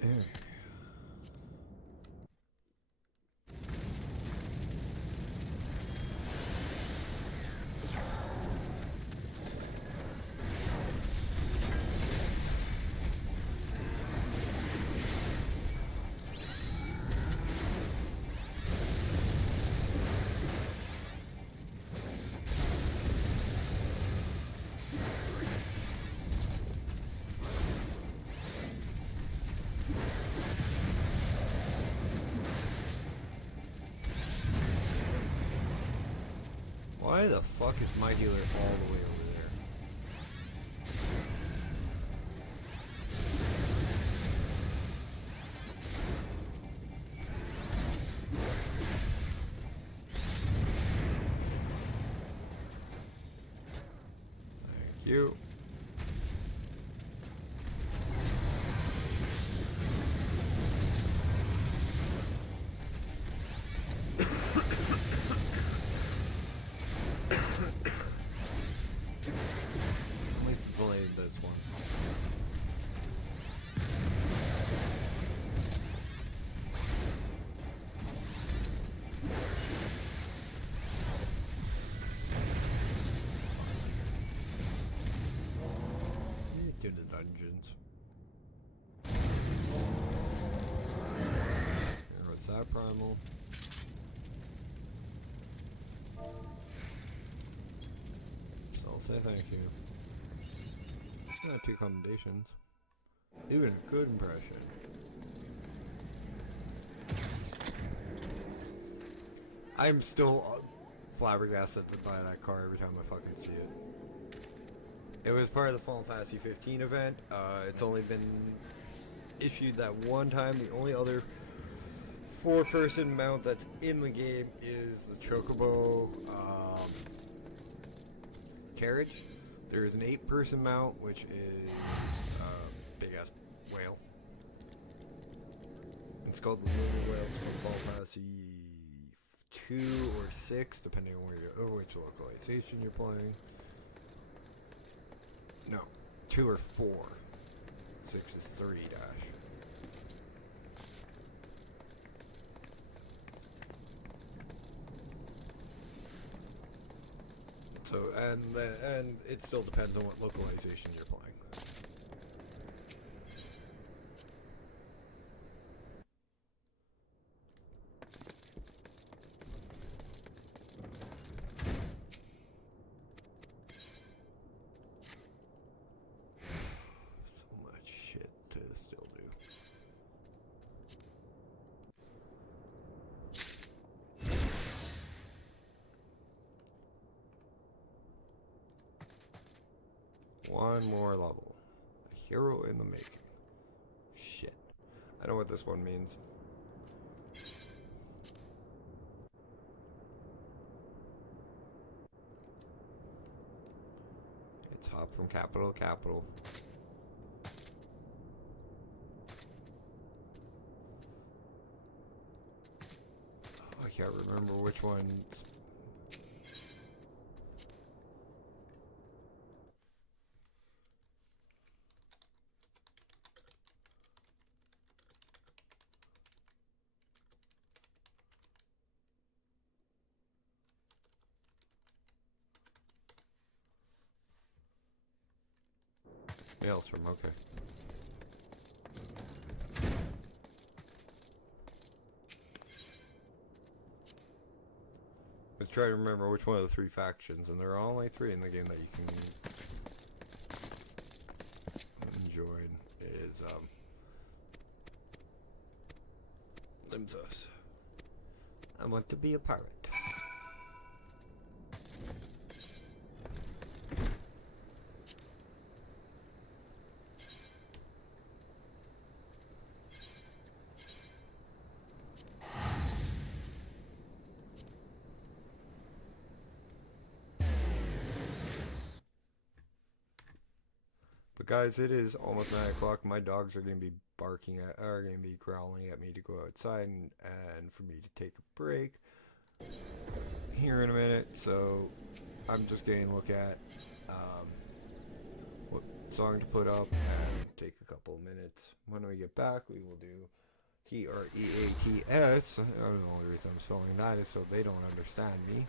There. Why the fuck is my healer all the way over there? Thank you. At least it's delayed this one. To the dungeons. Here, what's that primal? I'll say thank you. Two commendations. Even a good impression. I'm still flabbergasted by that car every time I fucking see it. It was part of the Final Fantasy 15 event. It's only been issued that one time. The only other 4-person mount that's in the game is the chocobo carriage. There is an 8-person mount, which is a big ass whale. It's called the Lunar Whale from Final Fantasy 2 or 6, depending on where you're, or which localization you're playing. No, 2 or 4. 6 is 3 dash. So, and it still depends on what localization you're playing. So much shit to still do. One more level. A hero in the making. Shit. I know what this one means. It's hop from capital to capital. Oh, I can't remember which one. Maelstrom, okay. try to remember which one of the 3 factions, and there are only 3 in the game that you can join. Is Limsos. I want to be a pirate. But guys, it is almost 9 o'clock. My dogs are going to be growling at me to go outside and for me to take a break here in a minute. So I'm just going to look at what song to put up and take a couple of minutes. When we get back, we will do TREATS. The only reason I'm spelling that is so they don't understand me.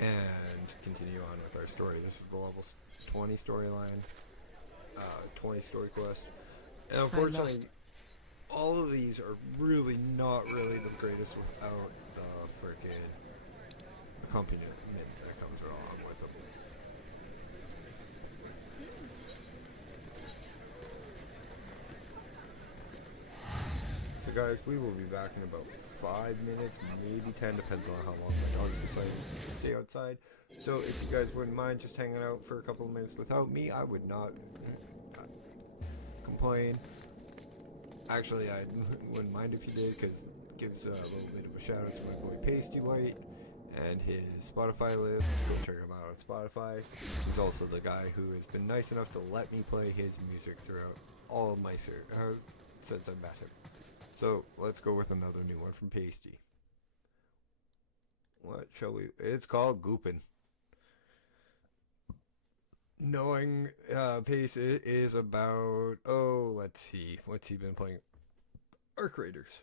And continue on with our story. This is the level 20 storyline, 20 story quest. And unfortunately, all of these are really not really the greatest without the freaking accompaniment that comes along with them. So guys, we will be back in about 5 minutes, maybe 10, depends on how long my dogs decide to stay outside. So if you guys wouldn't mind just hanging out for a couple of minutes without me, I would not complain. Actually, I wouldn't mind if you did, because it gives a little bit of a shout out to my boy Pasty White and his Spotify list. Go check him out on Spotify. He's also the guy who has been nice enough to let me play his music throughout all of my since I met him. So let's go with another new one from Pasty. What shall we? It's called Goopin'. Knowing Pace is about, let's see, what's he been playing? Arc Raiders.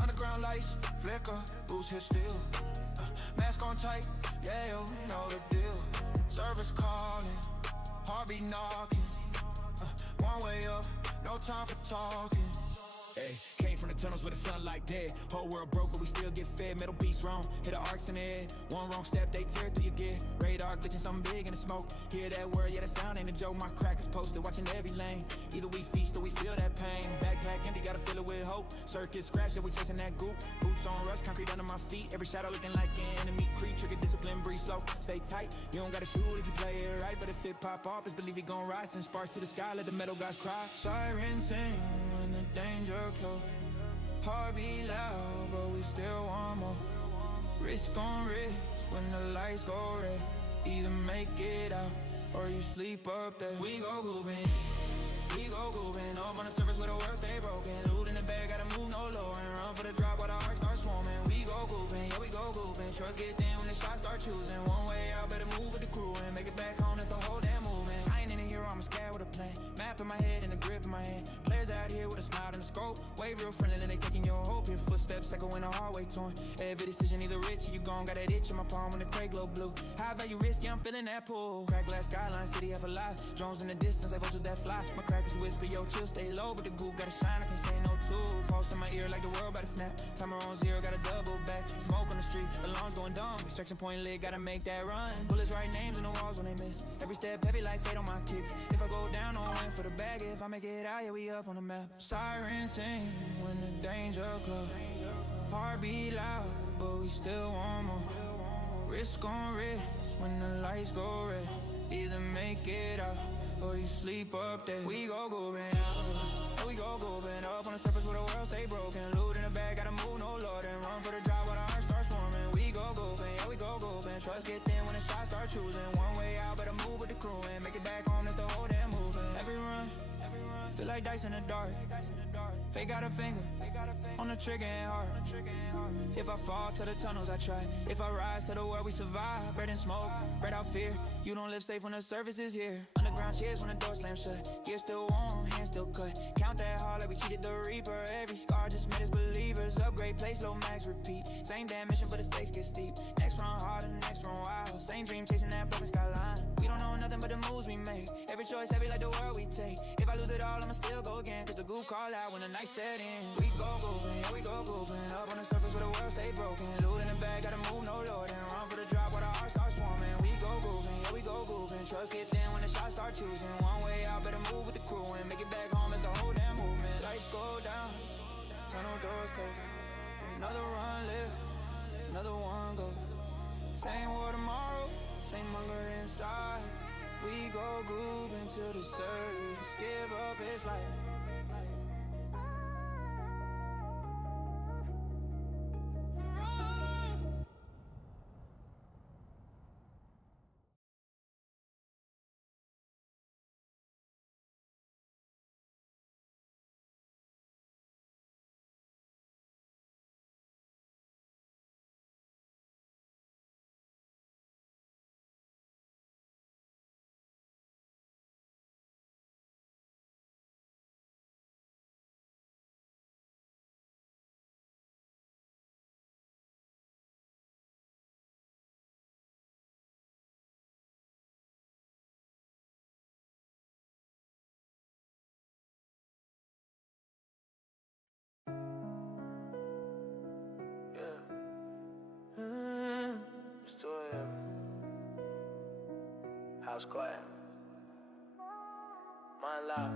Underground lights flicker, boots hit still. Mask on tight, yeah, you know the deal. Service calling, heartbeat knocking. One way up, no time for talking. Hey, came from the tunnels with the sunlight dead. Whole world broke, but we still get fed. Metal beats wrong, hit the arcs in the head. One wrong step, they tear through your gear. Radar glitching, something big in the smoke. Hear that word, yeah, that sound ain't a joke. My crack is posted, watching every lane. Either we feast or we feel that pain. Backpack empty, gotta fill it with hope. Circuit scratch, yeah, we chasing that goop. Boots on rust, concrete under my feet. Every shadow looking like an enemy creep. Trigger discipline, breathe slow, stay tight. You don't gotta shoot if you play it right. But if it pop off, just believe it gon' rise. Send sparks to the sky, let the metal guys cry. Sirens sing when the danger close. Heart beat loud, but we still want more. Risk on risk when the lights go red. Either make it out or you sleep up there. We go goopin', we go goopin'. Up on the surface where the world stay broken. Loot in the bag, gotta move no lower. And run for the drop while the heart starts swarming. We go goopin', yeah we go goopin'. Trust get thin when the shots start choosing. One way out, better move with the crew and make it back home, that's the whole damn movement. I ain't in a hero, I'm a scared with a plan. Map in my head and a grip in my hand. Players out here with a smile and a scope. Wave real friendly, then they taking your hope. Your footsteps echo in the hallway torn. Every decision either rich or you gone. Got that itch in my palm when the crate glow blue. High value risk, yeah I'm feeling that pull. Crack glass skyline, city half alive. Drones in the distance, like vultures that fly. My crackers whisper, yo chill, stay low. But the goop gotta shine, I can't say no tool. Pulse in my ear like the world about to snap. Timer on 0, gotta double back. Smoke on the street, alarms going dumb. Extraction point lit, gotta make that run. Bullets write names in the walls when they miss. Every step heavy like fate on my kicks. If I go down, I'll win for the bag. If I make it out, yeah we up on the map. Sirens sing when the danger close. Heart beat loud, but we still want more. Risk on risk when the lights go red. Either make it out or you sleep up there. We go goopin' out, we go goopin' up on the surface where the world stay broken. Loot in the bag, gotta move no lord and run for the drop while the heart starts swarming. We go goopin', yeah we go goopin'. Trust get thin when the shots start choosing. One way out, better move with the crew and make it back home, that's the whole damn movement. Every run, feel like dice in the dark. Fake got a finger on the trigger and heart. If I fall to the tunnels, I try. If I rise to the world, we survive. Bread and smoke, bread out fear. You don't live safe when the surface is here. Underground cheers when the door slams shut. Gear still warm, hands still cut. Count that hard like we cheated the reaper. Every scar just made us believers. Upgrade, place, low max, repeat. Same damn mission, but the stakes get steep. Next run hard and the next run wild. Same dream chasing that broken skyline. We don't know nothing but the moves we make. Every choice heavy like the world we take. If I lose it all, I'ma still go again. Cause the goo call out when the night set in. We go goopin', yeah we go goopin'. Up on the surface where the world stay broken. Loot in the bag, gotta move, no load. And run for the drop while the heart starts swarming. We go goopin', yeah we go goopin'. Trust get thin when the shots start choosing. One way out, better move with the crew and make it back home as the whole damn movement. Lights go down, tunnel doors close. Another run live, another one go. Same war tomorrow, same hunger inside. We go grooving to the surface. Give up, it's like still here. House quiet. Mind loud.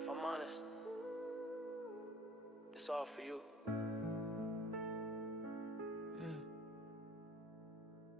If I'm honest, it's all for you.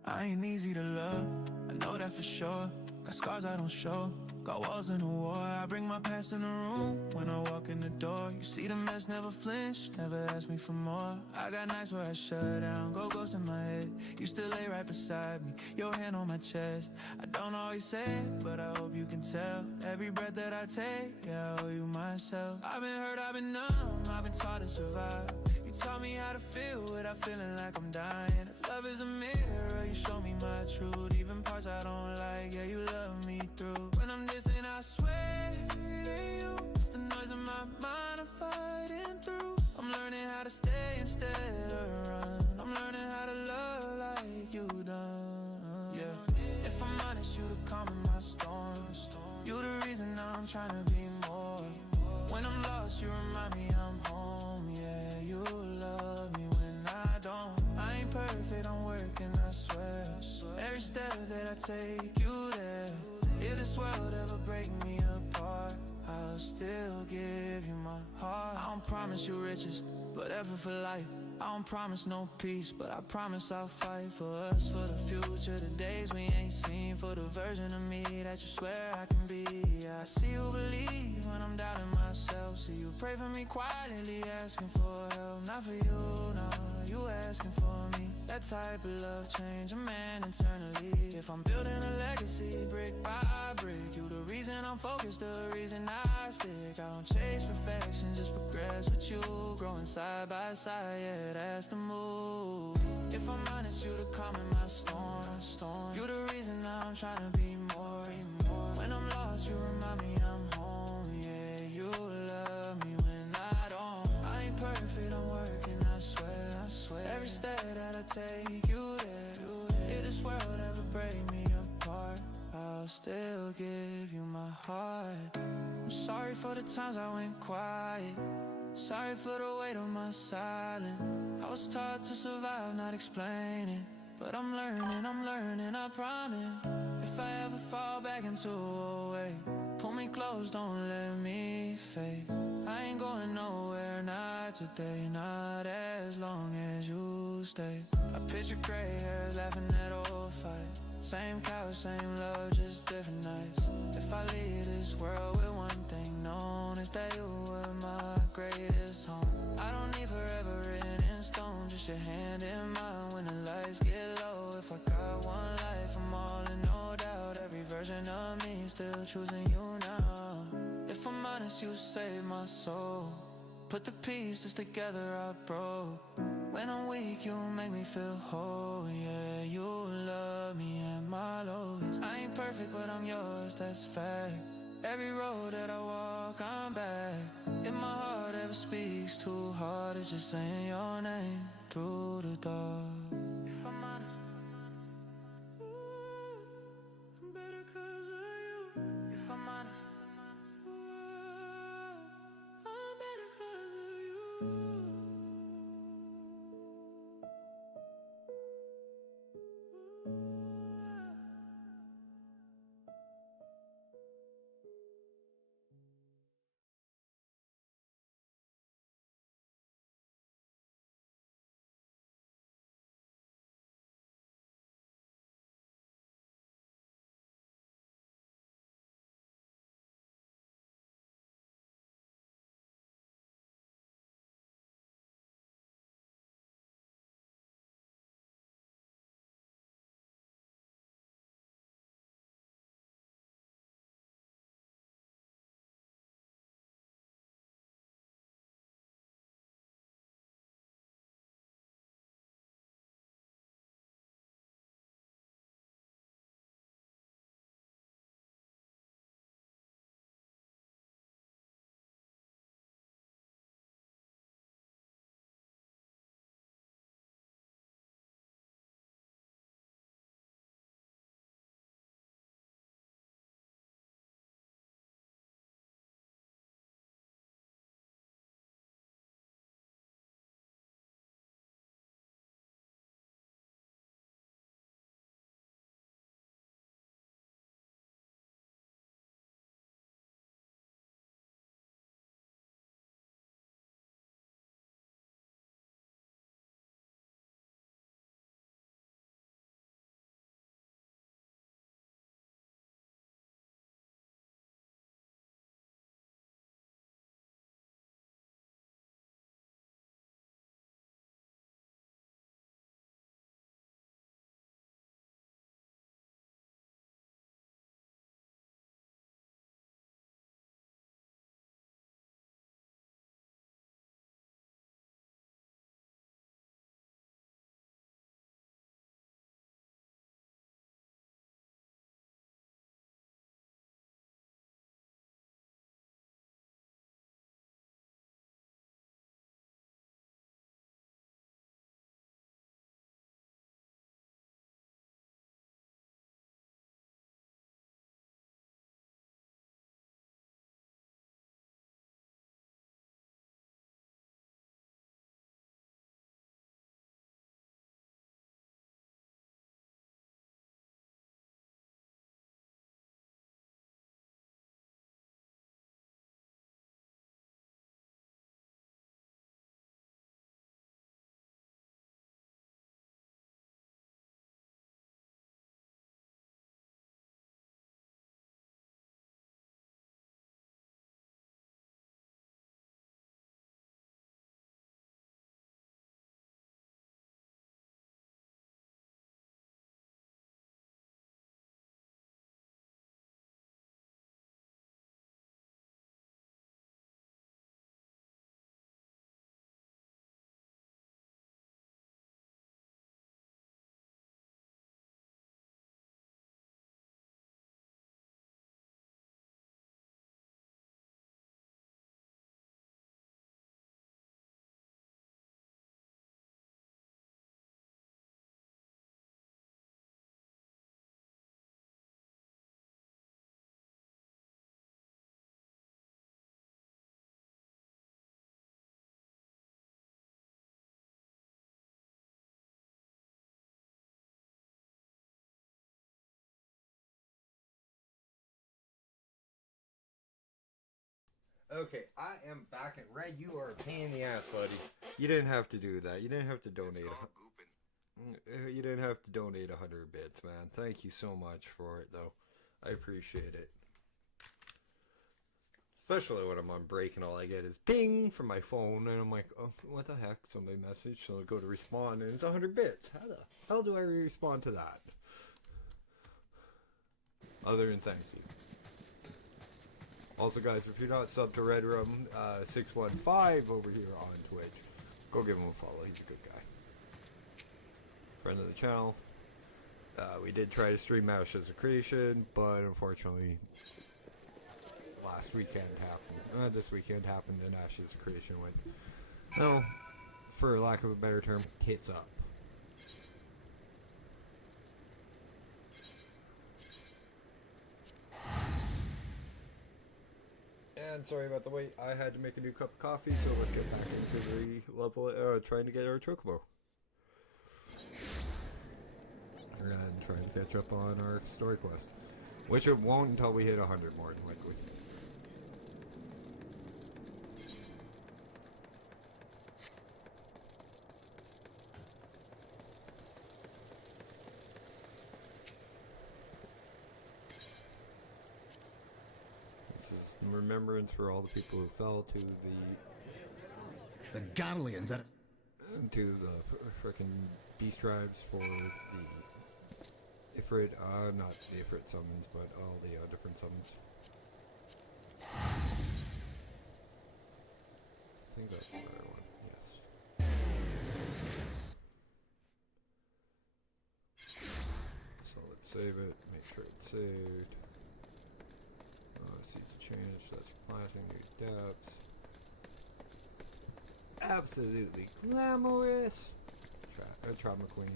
I ain't easy to love, I know that for sure. Got scars I don't show, got walls in the war. I bring my past in the room when I walk in the door. You see the mess, never flinch, never ask me for more. I got nights where I shut down, go ghost in my head. You still lay right beside me, your hand on my chest. I don't always say it, but I hope you can tell. Every breath that I take, yeah, I owe you myself. I've been hurt, I've been numb, I've been taught to survive. You taught me how to feel without feeling like I'm dying. If love is a mirror, you show me my truth. Even parts I don't like, yeah, you love me through. When I'm distant, I swear to you, it's the noise of my mind I'm fighting through. I'm learning how to stay instead of run. I'm learning how to love like you done. Yeah, if I'm honest, you the calm in my storm. You the reason I'm trying to be more. When I'm lost, you remind me I'm home. Yeah, you love me when I don't. I ain't perfect, I'm working, I swear. Every step that I take, you there. If this world ever break me apart, I'll still give you my heart. I don't promise you riches, but ever for life. I don't promise no peace, but I promise I'll fight for us, for the future, the days we ain't seen, for the version of me that you swear I can be. I see you believe when I'm doubting myself. See you pray for me quietly, asking for help. Not for you, no, you asking for me. That type of love change a man internally. If I'm building a legacy, brick by brick, you the reason I'm focused, the reason I stick. I don't chase perfection, just progress with you. Growing side by side, yeah, that's the move. If I'm honest, you the calm in my storm. You the reason I'm trying to be more. When I'm lost, you remind me I'm home. Yeah, you love me when I don't. I ain't perfect, I'm working, I swear. Every step that I take, you there. If this world ever break me apart, I'll still give you my heart. I'm sorry for the times I went quiet. Sorry for the weight of my silence. I was taught to survive, not explaining. But I'm learning, I promise. If I ever fall back into a way, pull me close, don't let me fade. I ain't going nowhere, not today, not as long as you stay. I picture gray hairs laughing at old fight. Same couch, same love, just different nights. If I leave this world with one thing known, it's that you were my greatest home. I don't need forever written in stone, just your hand in mine when the lights get low. If I got one life, I'm all in, no doubt. Every version of me still choosing you now. If I'm honest, you saved my soul. Put the pieces together, I broke. When I'm weak, you make me feel whole. Yeah, you love me and my lows. I ain't perfect, but I'm yours, that's fact. Every road that I walk, I'm back. If my heart ever speaks too hard, it's just saying your name through the door. If I'm honest, I'm better 'cause of you. If I'm honest, I'm better 'cause of you. Okay, I am back at Red. You are a pain in the ass, buddy. You didn't have to do that. You didn't have to donate. You didn't have to donate 100 bits, man. Thank you so much for it, though. I appreciate it. Especially when I'm on break and all I get is ping from my phone, and I'm like, oh, what the heck? Somebody messaged, so I go to respond, and it's 100 bits. How the hell do I respond to that? Other than thank you. Also, guys, if you're not subbed to Red Room 615 over here on Twitch, go give him a follow. He's a good guy. Friend of the channel. We did try to stream Ashes of Creation, but unfortunately, last weekend happened. This weekend happened, and Ashes of Creation went, no, for lack of a better term, tits up. And sorry about the wait. I had to make a new cup of coffee, so let's get back into the level, trying to get our chocobo. And trying to catch up on our story quest. Which it won't until we hit 100 more than likely. This is remembrance for all the people who fell to The Hydalyn's at to the frickin' beast tribes for the Ifrit, not the Ifrit summons, but all the different summons. I think that's the better one, yes. So let's save it, make sure it's saved. Seeds change, that's planting new depths. Absolutely glamorous! Trauma Queen.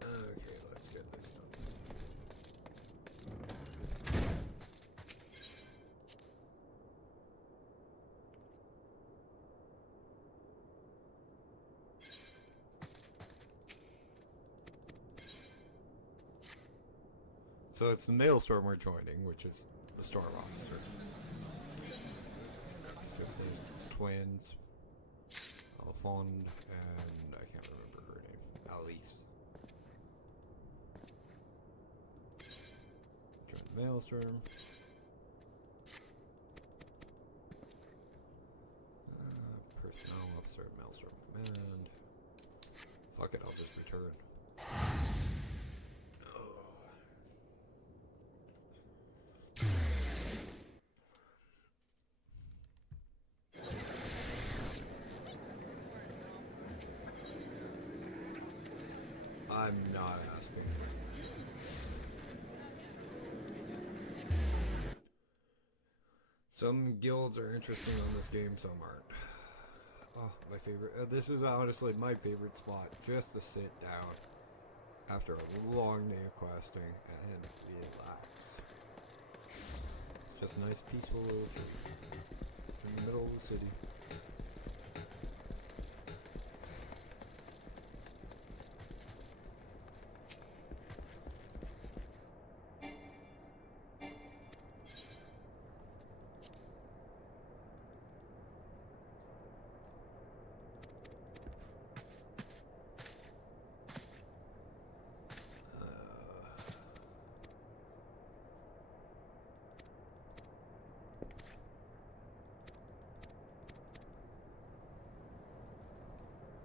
Okay, let's get this done. So it's the Maelstrom we're joining, which is the Storm Officer. Let's get these twins. Alfond and I can't remember her name. Alice. Join the Maelstrom. Personnel Officer at Maelstrom Command. Fuck it, I'll just return. I'm not asking. Some guilds are interesting on this game, some aren't. Oh, my favorite. This is honestly my favorite spot, just to sit down after a long day of questing and relax. It's just a nice peaceful little in the middle of the city.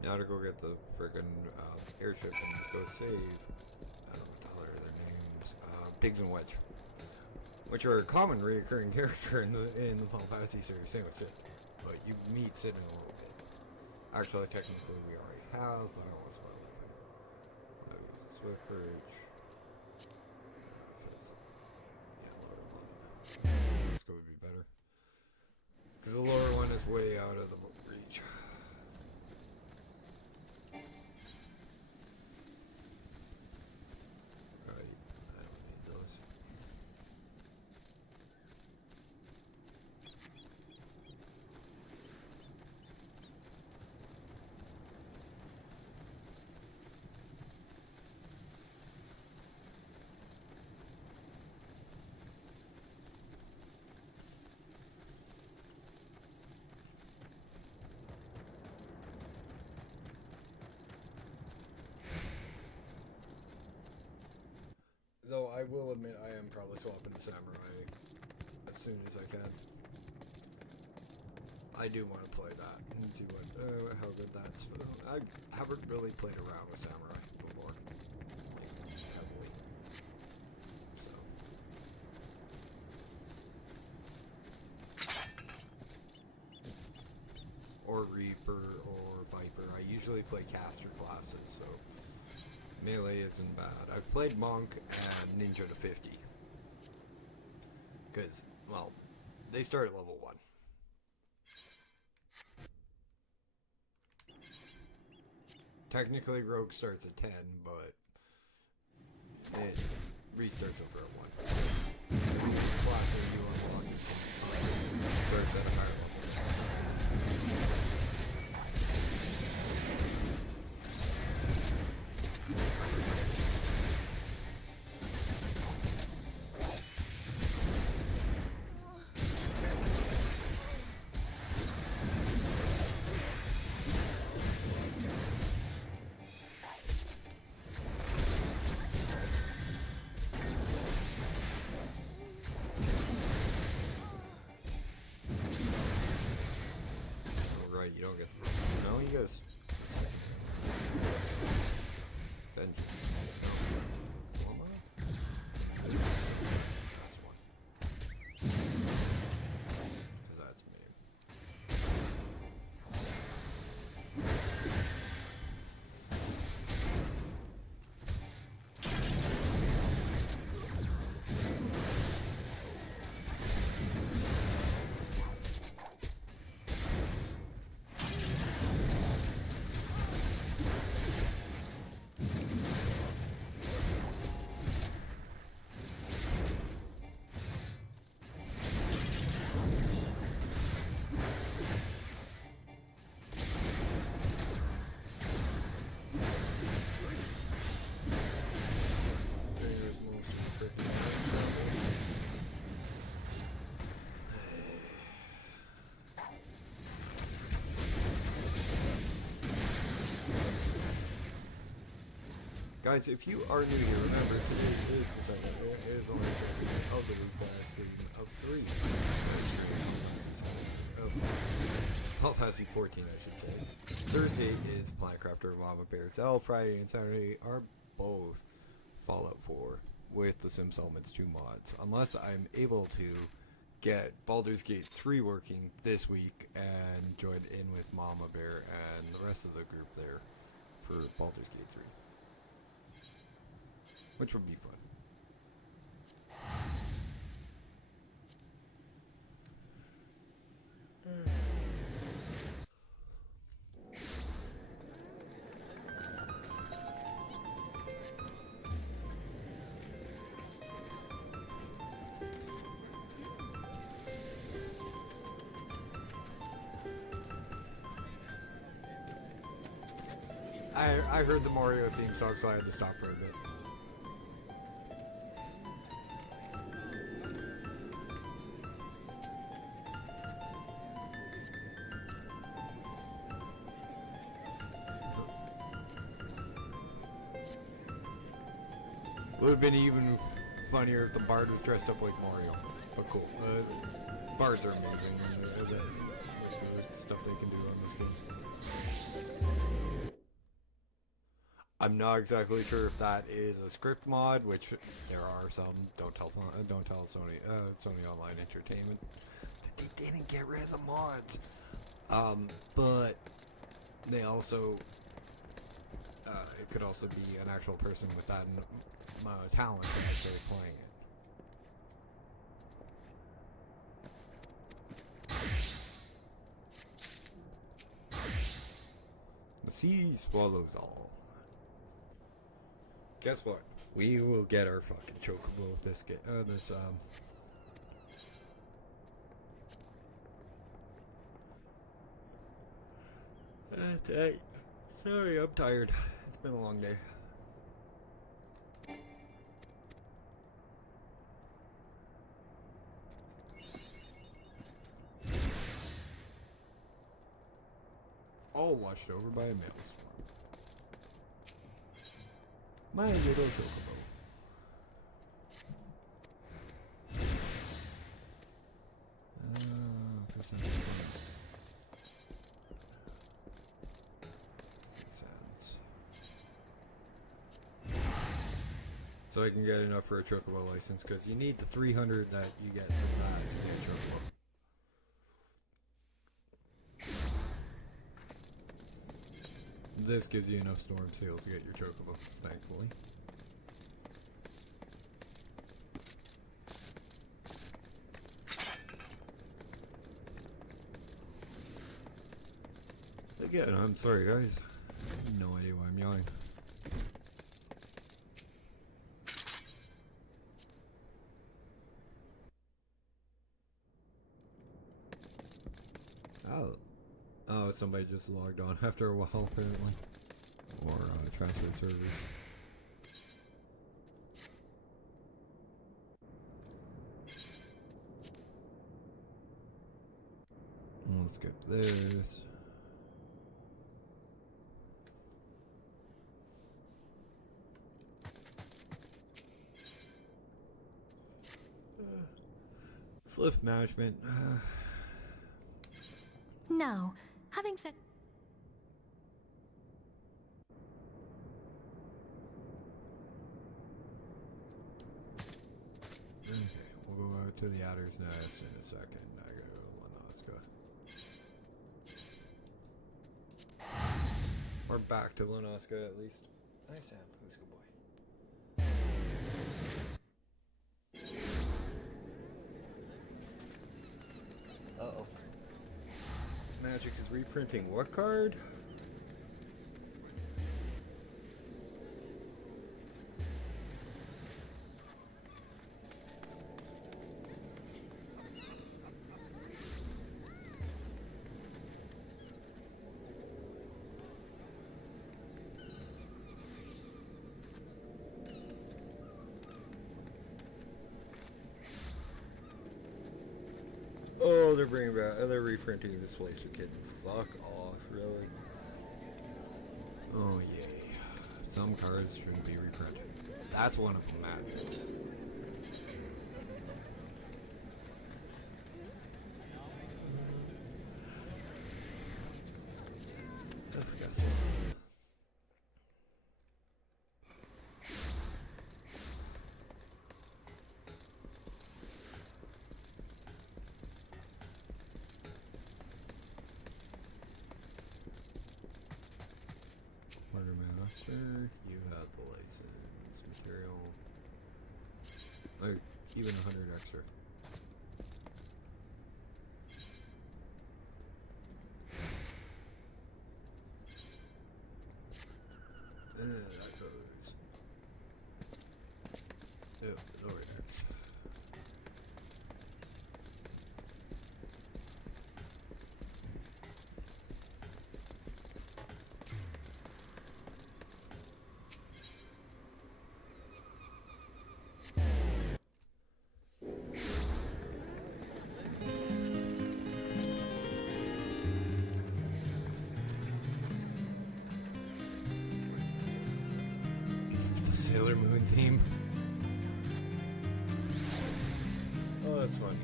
Now to go get the friggin' airship and go save, what the hell are their names? Pigs and Wedge, which are a common reoccurring character in the Final Fantasy series. Same with Sid, but you meet Sid in a little bit. Actually, technically we already have, but I don't want to spoil it. I'll use the Swift Bridge. This would be better. Because the lower one is way out of the reach. Though I will admit I am probably swapping to Samurai soon as I can. I do want to play that and see what how good that's. I haven't really played around with samurai before, like, heavily. So. Or Reaper or Viper. I usually play caster classes, so melee isn't bad. I've played Monk and Ninja to 50. Because, well, they start at level 1. Technically, Rogue starts at 10, but it restarts over at 1. Class that you unlock starts at a higher level. You don't get the... No, you guys... Vengeance. No. One more? That's one. Because that's me. Guys, if you are new here, remember, today is the second. It is only the second of the week that stream of 3. Health Fantasy 14, I should say. Thursday is Planet Crafter Mama Bear Cell. Friday and Saturday are both Fallout 4 with the Sims Elements 2 mods. Unless I'm able to get Baldur's Gate 3 working this week and join in with Mama Bear and the rest of the group there for Baldur's Gate 3. Which would be fun. I heard the Mario theme song, so I had to stop for a bit. Would have been even funnier if the bard was dressed up like Mario. But cool. Bards are amazing. The stuff they can do on this game. I'm not exactly sure if that is a script mod, which there are some. Don't tell Sony. Sony Online Entertainment that they didn't get rid of the mods. But they also it could also be an actual person with that amount of talent actually playing it. The sea swallows all. Guess what? We will get our fucking chocobo with this Hey, sorry, I'm tired. It's been a long day. All watched over by a maelstrom. My little chocobo. So I can get enough for a chocobo license, because you need the 300 that you get from that to get a chocobo. This gives you enough storm seals to get your chocobo, thankfully. Again, I'm sorry guys. I have no idea why I'm yawning. Oh, somebody just logged on after a while apparently. Or transferred servers. Let's skip this. Flip management. Now, having said... Okay, we'll go out to the Adder's Nest in a second. I gotta go to Lanoska. Or back to Lanoska at least. Nice Sam, who's a good boy. Uh-oh. Magic is reprinting what card? Oh, they're bringing back, they're reprinting this place. You kidding? Fuck off, really? Oh, yay. Some cards shouldn't be reprinted. That's one of them, Matt. I forgot something. Quartermaster, you have the license. Material. Like, even 100 extra. That goes. Oh, over there. Sailor Moon theme. Oh, that's funny.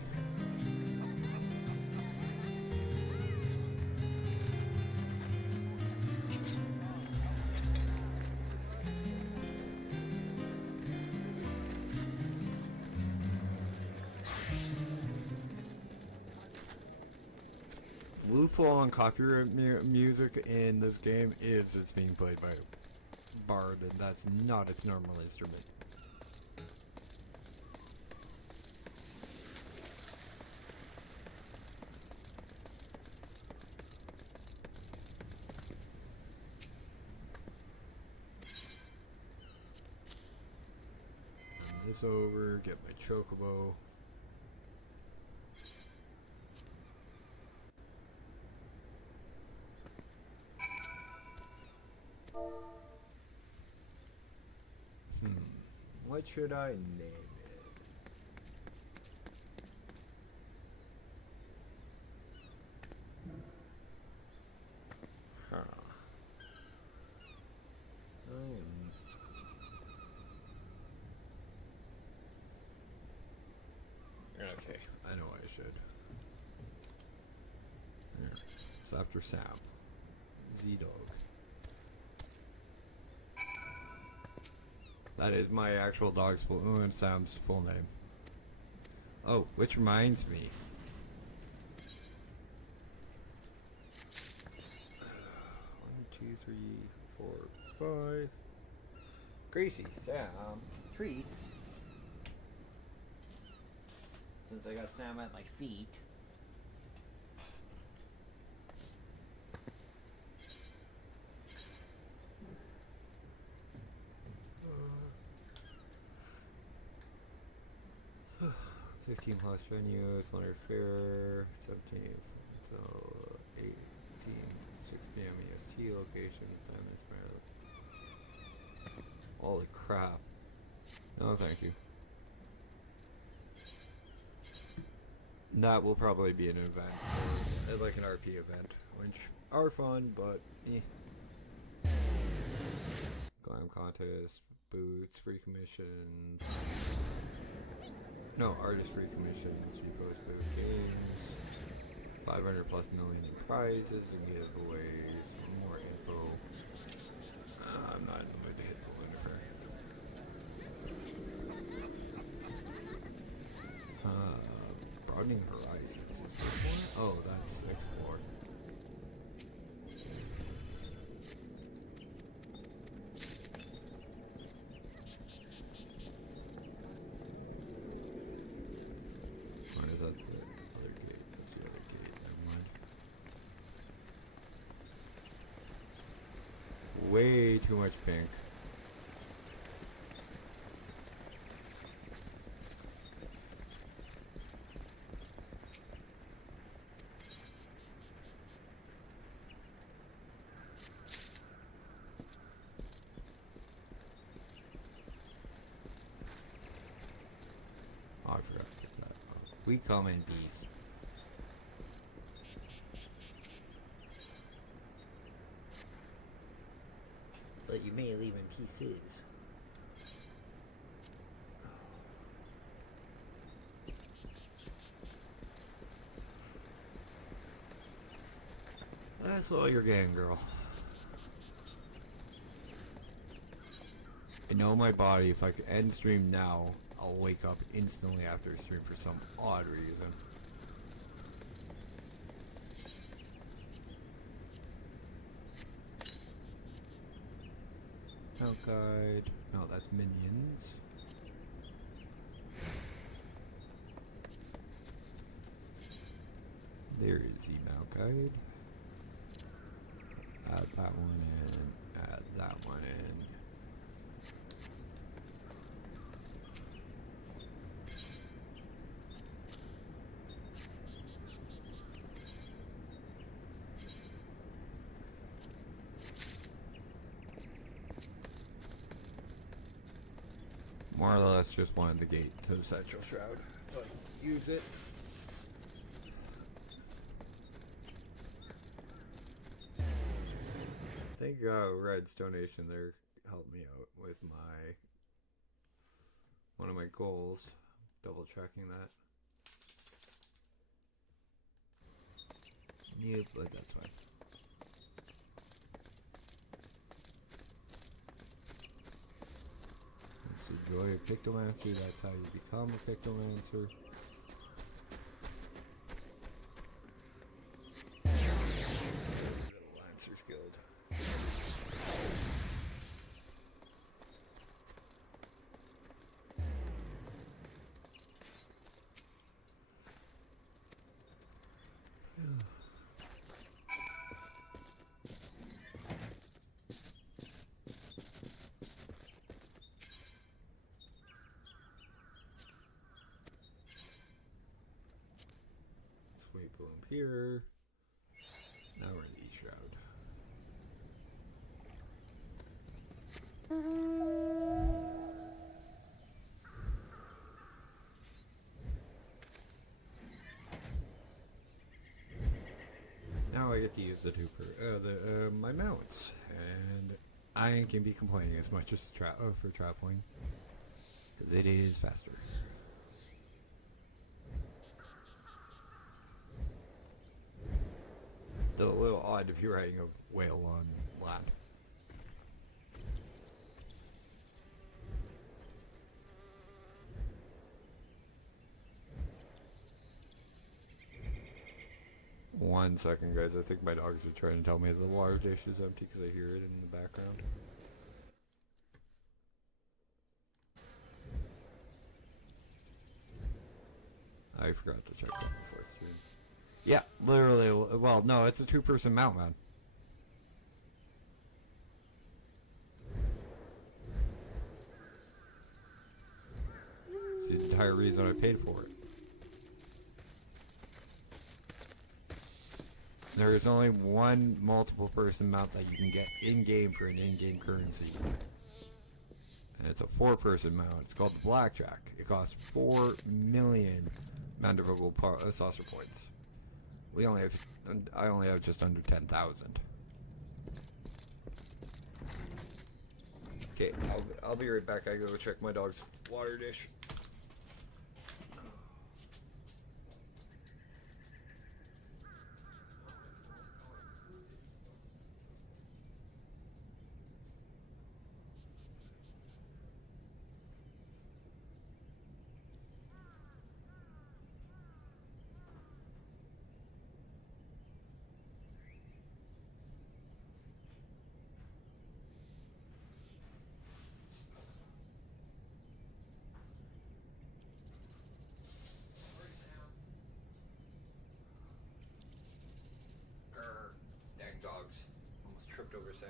Loophole on copyright music in this game is it's being played by Bard, and that's not its normal instrument. Turn this over, get my chocobo. What should I name it? Huh. Okay, I know I should. There. It's after Sam. Z-Dog. That is my actual dog's full Sam's full name. Oh, which reminds me. 1, 2, 3, 4, 5. Gracie, Sam, treats. Since I got Sam at my feet. Uh, 15 plus venues, Leonard Fair, 17th until 18th, 6 p.m. EST location, 5 minutes Maryland. Holy crap. No, thank you. That will probably be an event, or like an RP event, which are fun, but eh. Glam contest, boots, free commissions. No, artist free commissions, repost booth games, 500 plus million in prizes and giveaways, more info. I'm not in the mood to hit the Lunar Fair. Broadening horizons. Is this one? Oh, that's explore. Or is that the other gate? That's the other gate. Never mind. Way too much pink. Oh, I forgot to get that. We come in peace. But you may leave in pieces. That's all you're getting, girl. I know my body, if I could end stream now, I'll wake up instantly after stream for some odd reason. Mount guide. No, that's minions. There is the mount guide. Add that one in. Add that one in. More or less just wanted the gate to the Central Shroud, so I can use it. I think Red's donation there helped me out with one of my goals. Double checking that. Yep, but that's fine. Enjoy a Pictomancer, that's how you become a Pictomancer. Lancer's Guild. Bloom here. Now we're in the Shroud. Now I get to use the my mounts, and I ain't gonna be complaining as much as for traveling, because it is faster. Still a little odd if you're riding a whale on lap. 1 second, guys. I think my dogs are trying to tell me the water dish is empty because I hear it in the background. I forgot to check that before it's stream. Yeah, literally. Well, no, it's a 2-person mount, man. It's the entire reason I paid for it. There is only one multiple person mount that you can get in-game for an in-game currency. And it's a 4-person mount. It's called the Blackjack. It costs 4 million Mandible saucer points. I only have just under 10,000. Okay, I'll be right back. I go check my dog's water dish. Dang dogs. Almost tripped over Sam.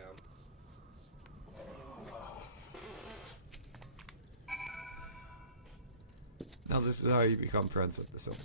Now this is how you become friends with the Sims.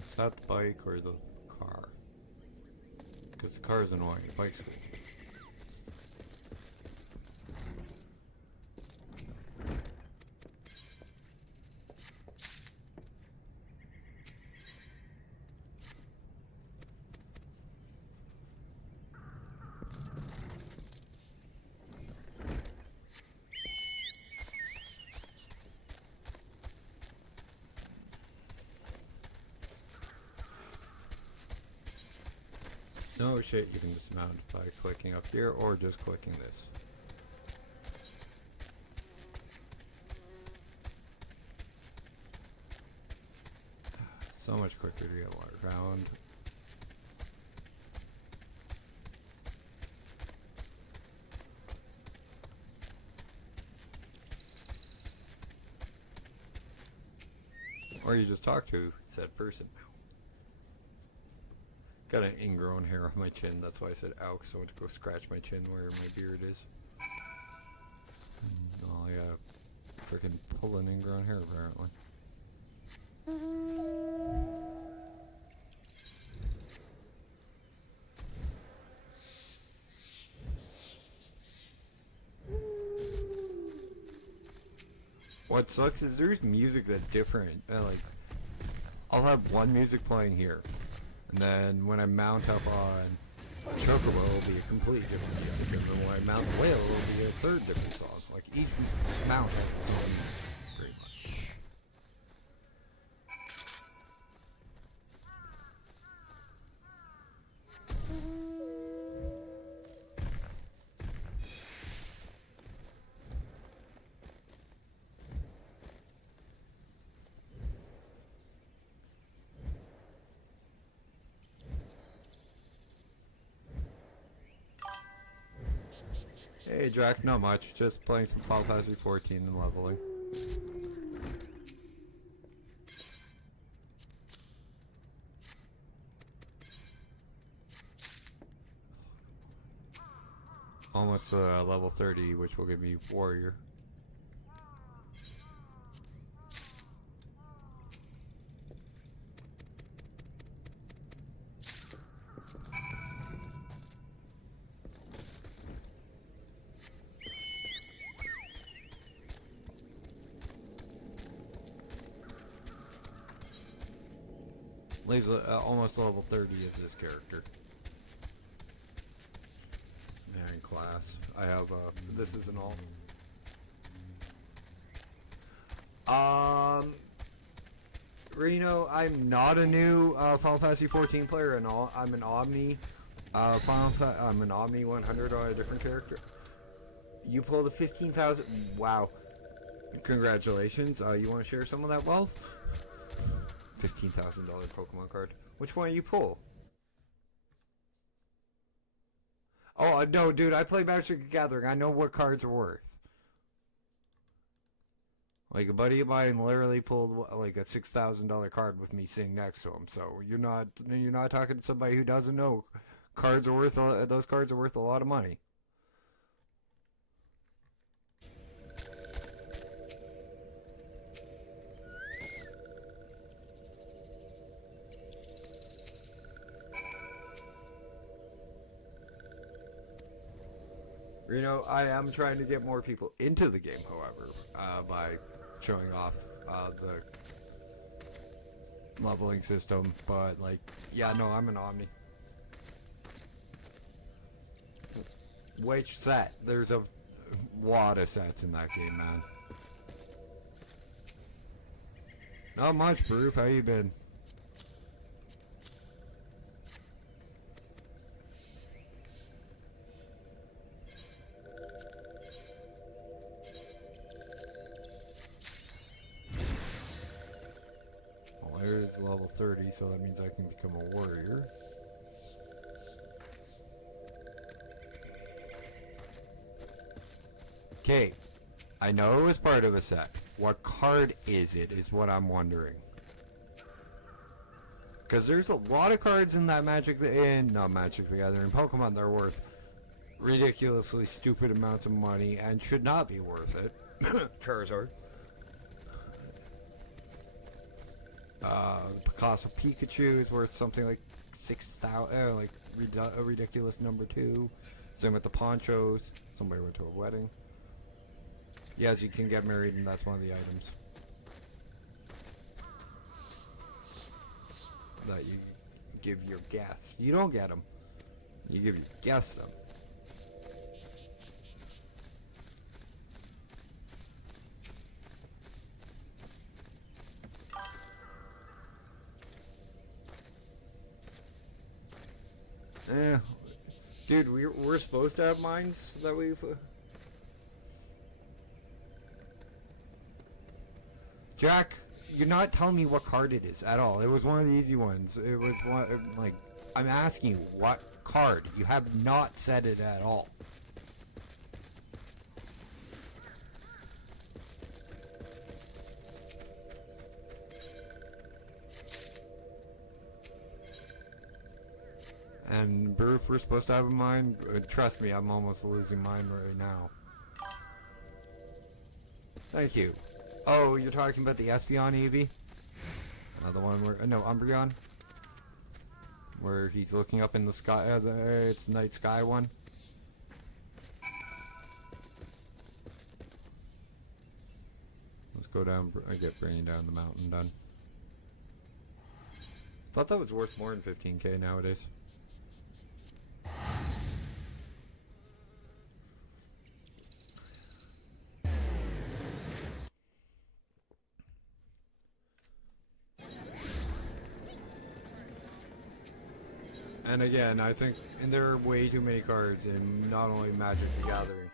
Is that the bike or the car? Because the car is annoying. The bike's cool. No shit, you can dismount by clicking up here or just clicking this. So much quicker to get water found. Or you just talk to said person. Got an ingrown hair on my chin, that's why I said ow, because I went to go scratch my chin where my beard is. Oh, I gotta freaking pull an ingrown hair apparently. What sucks is there's music that's different. Like, I'll have one music playing here. And then when I mount up on chocobo, it'll be a completely different music. And then when I mount whale, it'll be a third different song. Like each mount has its own music, pretty much. Hey Drac, not much. Just playing some Final Fantasy 14 and leveling. Almost level 30, which will give me Warrior. Almost level 30 is this character. class. I have this is an all. Reno, I'm not a new Final Fantasy 14 player and all. I'm an Omni I'm an Omni 100 on a different character. You pulled a 15,000. Wow. Congratulations. You want to share some of that wealth? $15,000 Pokemon card. Which one you pull? Oh, no, dude. I play Magic the Gathering. I know what cards are worth. Like, a buddy of mine literally pulled, like, a $6,000 card with me sitting next to him. So, you're not talking to somebody who doesn't know. Those cards are worth a lot of money. Reno, I am trying to get more people into the game, however, by showing off the leveling system, but, like, yeah, no, I'm an Omni. Which set? There's a lot of sets in that game, man. Not much, Broof. How you been? Well, there's level 30, so that means I can become a warrior. Okay, I know it was part of a set. What card is it, is what I'm wondering. Because there's a lot of cards in that Magic the Gathering Pokemon that are worth ridiculously stupid amounts of money and should not be worth it. Charizard. Picasso Pikachu is worth something like 6,000, like a ridiculous number 2. Same with the Ponchos. Somebody went to a wedding. Yes, you can get married, and that's one of the items that you give your guests. You don't get them. You give your guests them. Dude, we're supposed to have mines that we've... Jack, you're not telling me what card it is at all. It was one of the easy ones. It was one, like, I'm asking you, what card? You have not said it at all. And Burf, we're supposed to have a mine. Trust me, I'm almost losing mine right now. Thank you. Oh, you're talking about the Espeon Eevee? Another one where... no, Umbreon. Where he's looking up in the sky. It's night sky one. Let's go down and get bringing down the mountain done. Thought that was worth more than 15k nowadays. And again, I think there are way too many cards in not only Magic the Gathering.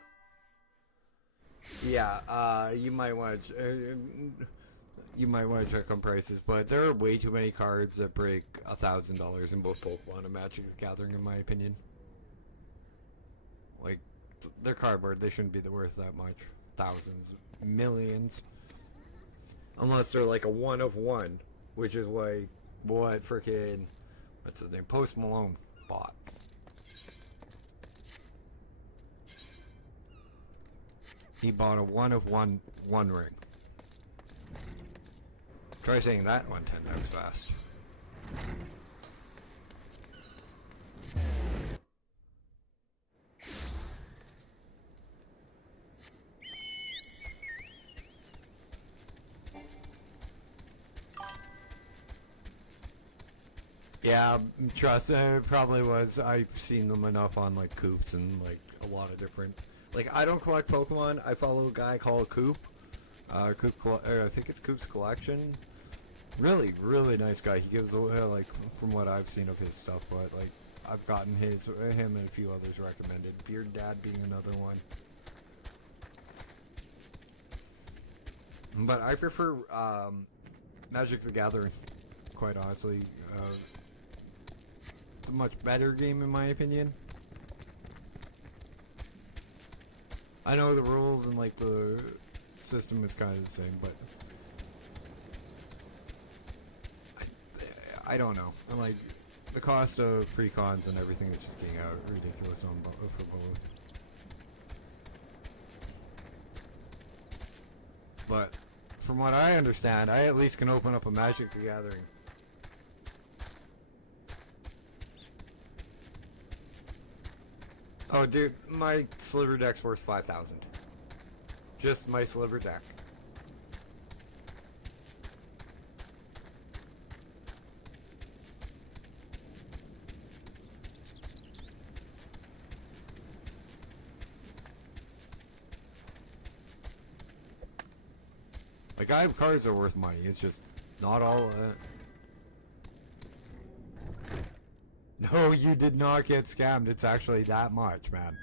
Yeah, you might want to check on prices, but there are way too many cards that break $1,000 in both Pokemon and Magic the Gathering, in my opinion. Like, they're cardboard; they shouldn't be worth that much. Thousands, millions, unless they're like a one of one, which is what frickin'. What's his name? Post Malone bought. He bought a one of one ring. Try saying that 10 times fast. Yeah, trust me, it probably was. I've seen them enough on like Coops and like a lot of different. Like I don't collect Pokemon. I follow a guy called Coop. I think it's Coop's Collection. Really, really nice guy. He gives away like from what I've seen of his stuff, but like I've gotten him and a few others recommended. Beard Dad being another one. But I prefer Magic the Gathering, quite honestly. It's a much better game in my opinion. I know the rules and like the system is kind of the same, but I don't know. And like the cost of pre-cons and everything is just getting out ridiculous on for both. But from what I understand, I at least can open up a Magic the Gathering. Oh, dude, my sliver deck's worth 5,000. Just my sliver deck. Like, I have cards that are worth money. It's just not all. No, you did not get scammed. It's actually that much, man.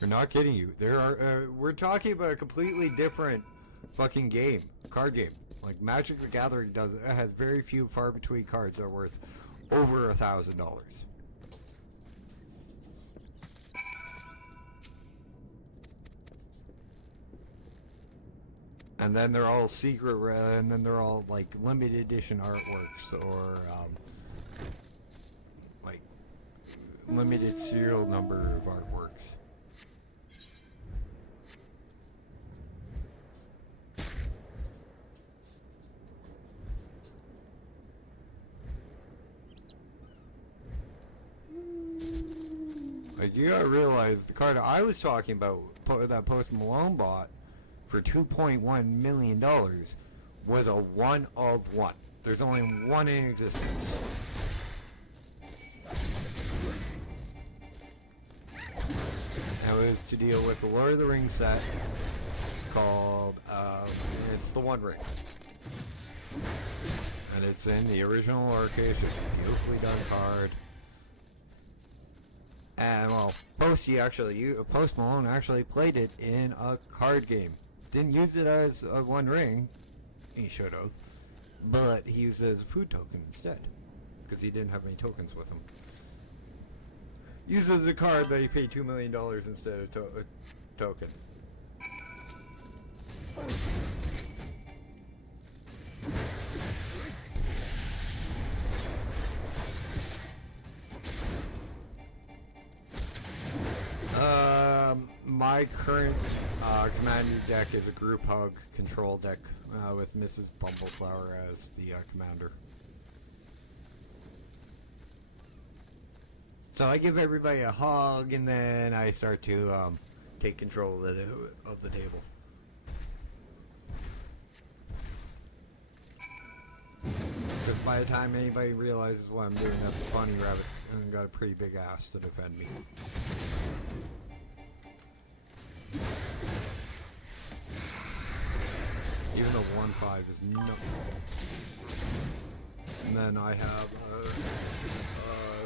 We're not kidding you. There are. We're talking about a completely different fucking game, card game. Like Magic the Gathering has very few, far between cards that are worth over $1,000. And then they're all secret, and then they're all like limited edition artworks or like limited serial number of artworks. Like you gotta realize the card I was talking about that Post Malone bought for $2.1 million was a one of one. There's only one in existence. That was to deal with the Lord of the Rings set called, it's the One Ring. And it's in the original location. Beautifully done card. And well, Post Malone actually played it in a card game. Didn't use it as a One Ring, he should have, but he used it as a food token instead, because he didn't have any tokens with him. Used it as a card that he paid $2 million instead of a token. My current commander deck is a group hug control deck with Mrs. Bumbleflower as the commander. So I give everybody a hug and then I start to take control of the table. Because by the time anybody realizes what I'm doing, that bunny rabbit's got a pretty big ass to defend me. Even though 1/5 is nothing. And then I have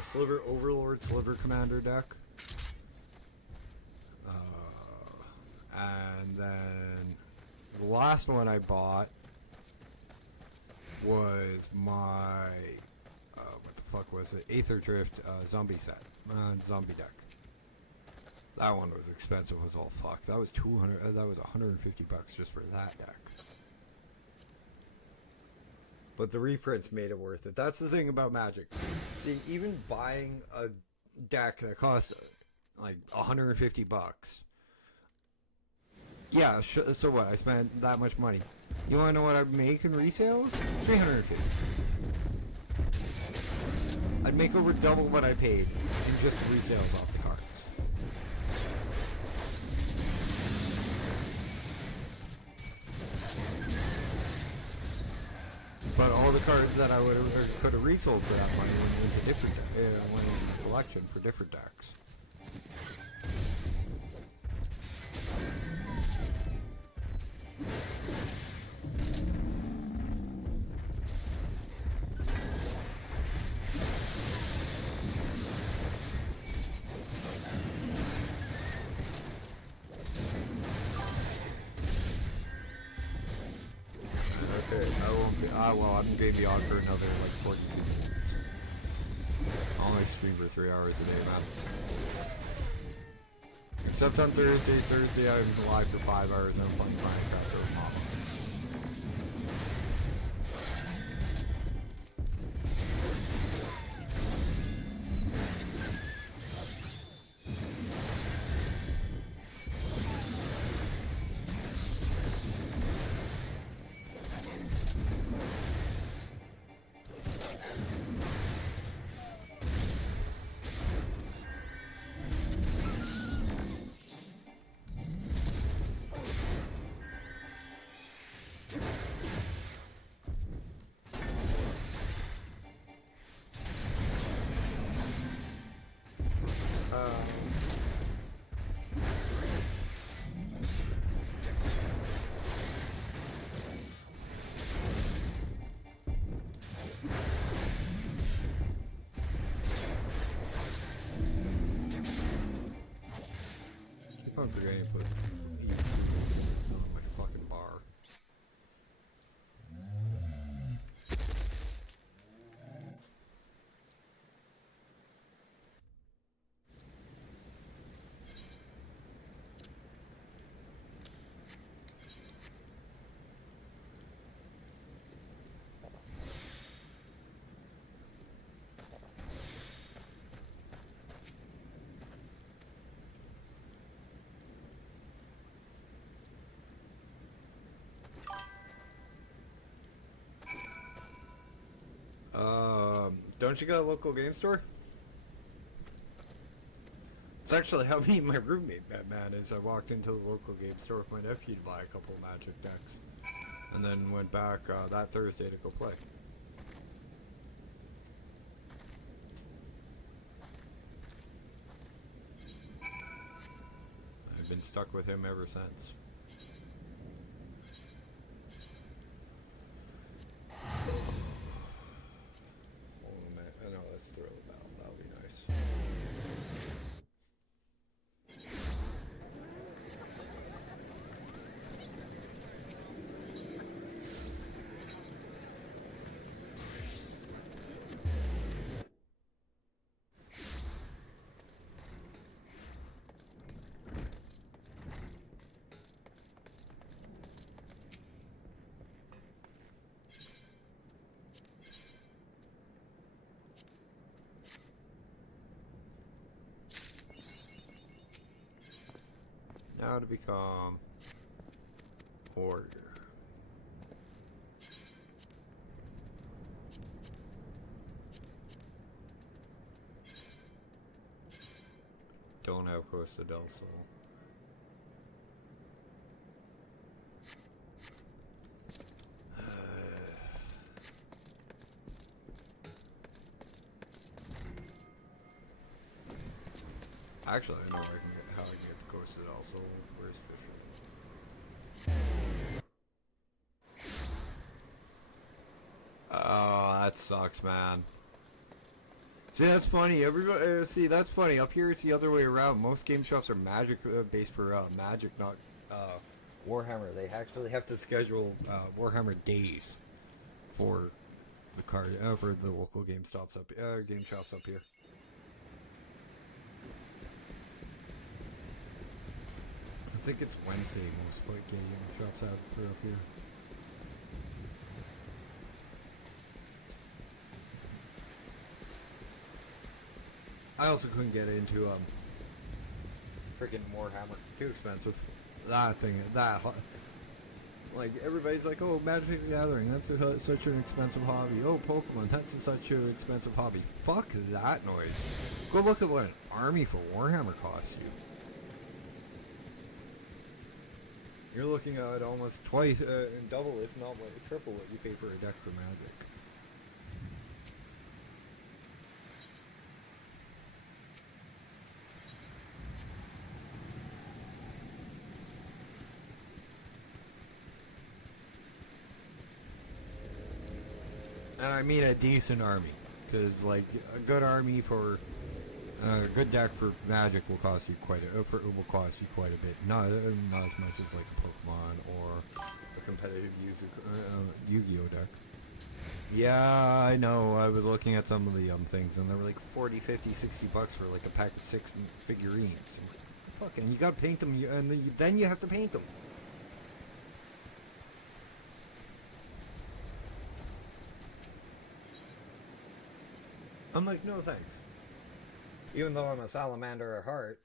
a Sliver Overlord Sliver Commander deck. And then the last one I bought was my what the fuck was it? Aether Drift zombie set, zombie deck. That one was expensive as all fuck. That was $200. That was $150 just for that deck. But the reprints made it worth it. That's the thing about Magic. See, even buying a deck that cost like $150. Yeah, so what? I spent that much money. You want to know what I'd make in resales? $350. I'd make over double what I paid in just resales off the card. But all the cards that I would have could have resold for that money went into different went into the collection for different decks. Okay, I won't be. Well, I'm gonna be on for another like 42 minutes. I'll only stream for 3 hours a day, man. Except on Thursday. Thursday I'm live for 5 hours and I'm playing Minecraft or Mama. I'm forgetting to put E2 on my fucking bar. Don't you got a local game store? It's actually how me and my roommate met, man, is I walked into the local game store with my nephew to buy a couple of Magic decks. And then went back that Thursday to go play. I've been stuck with him ever since. That'll be nice. Now to become warrior. Don't have Costa del Sol. Actually, I know how I can get the Costa del Sol. Where's Fisher? Oh, that sucks, man. See, that's funny. Everybody, see, that's funny. Up here, it's the other way around. Most game shops are Magic based for Magic, not Warhammer. They actually have to schedule Warhammer days for the card for the local game shops up here. I think it's Wednesday most point game shops out for up here. I also couldn't get into freaking Warhammer. Too expensive. That thing, like everybody's like, oh, Magic the Gathering, that's such an expensive hobby. Oh, Pokemon, that's such an expensive hobby. Fuck that noise. Go look at what an army for Warhammer costs you. You're looking at almost twice, and double, if not triple, what you pay for a deck for Magic. And I mean a decent army, because like a good army for a good deck for Magic will cost you quite a bit. Not as much as like a Pokemon or a competitive Yu-Gi-Oh deck. Yeah, I know. I was looking at some of the things, and they were like 40, 50, 60 bucks for like a pack of 6 figurines. I'm like, fuck, and you gotta paint them, and then you have to paint them. I'm like, no thanks. Even though I'm a salamander at heart.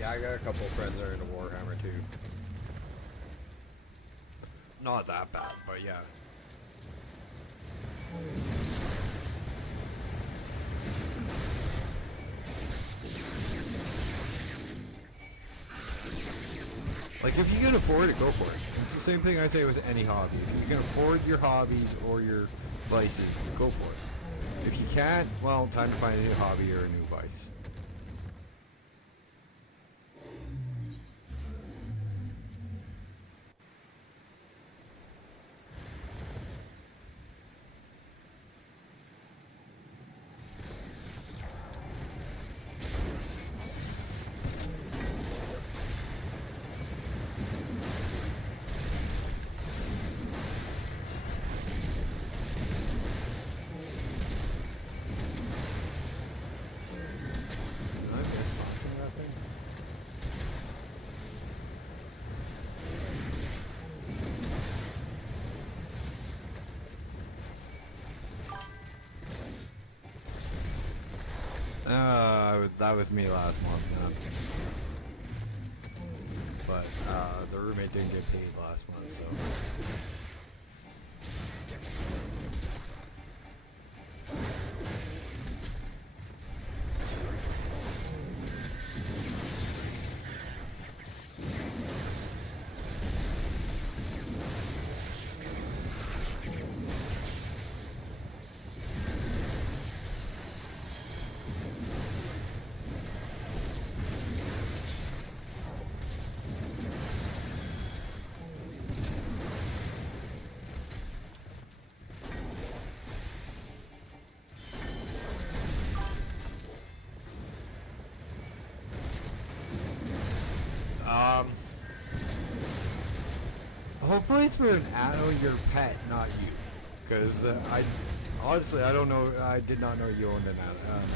Yeah, I got a couple of friends that are into Warhammer too. Not that bad, but yeah. Like, if you can afford it, go for it. It's the same thing I say with any hobby. If you can afford your hobbies or your vices, go for it. If you can't, well, time to find a new hobby or a new vice. That was me last month, man. But the roommate didn't get paid last month, so. Hopefully it's for an your pet, not you. Because I honestly, I don't know. I did not know you owned an animal.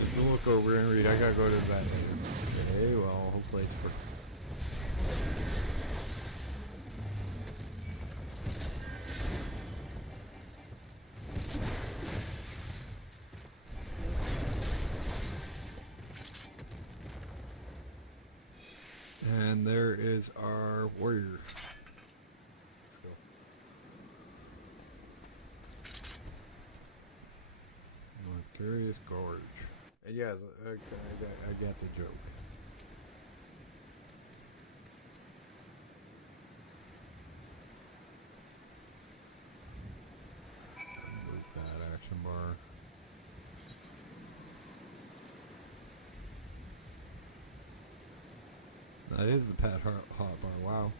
Just look over and read. I gotta go to the vet later. Okay, well, hopefully it's for. And there is our warrior. Curious Gorge. And yes, I get the joke. Move that action bar. That is the pet hot bar, wow.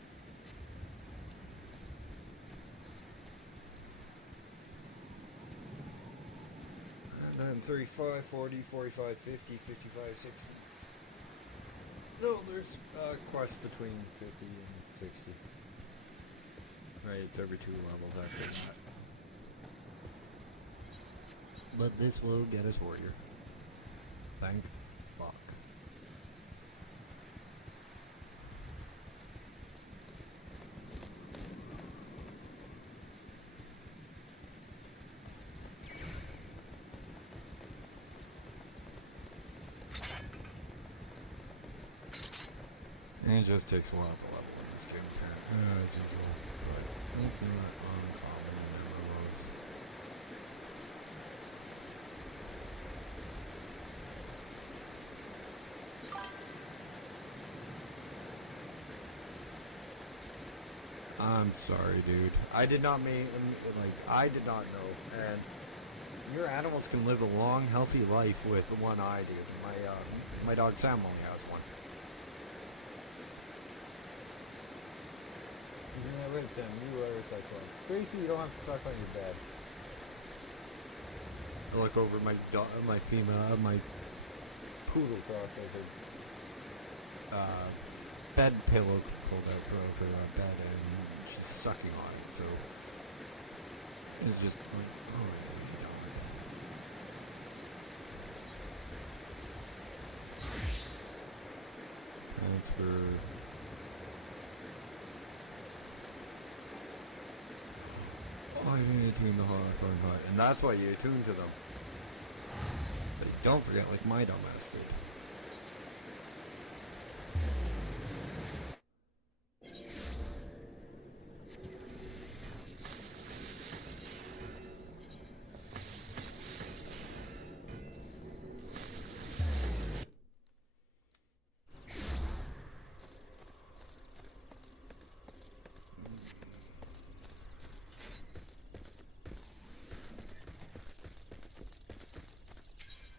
And then 35, 40, 45, 50, 55, 60. No, there's quests between 50 and 60. Right, it's every 2 levels after that. But this will get us warrior. Thank fuck. It just takes a while to level up this game. It's just but it's not uncommon in the world. I'm sorry, dude. I did not mean, I did not know. And your animals can live a long, healthy life with one eye, dude. My dog Sam only has one. You're gonna live, Sam. You are such one. Gracie, you don't have to suck on your bed. I look over my female, my poodle crossover. Bed pillow pulled out for her bed, and she's sucking on it, so it's just like, oh my god, she died. Transfer. Oh, you need to tune the Hawthorne Hut, and that's why you attune to them. But don't forget, like my dumbass did.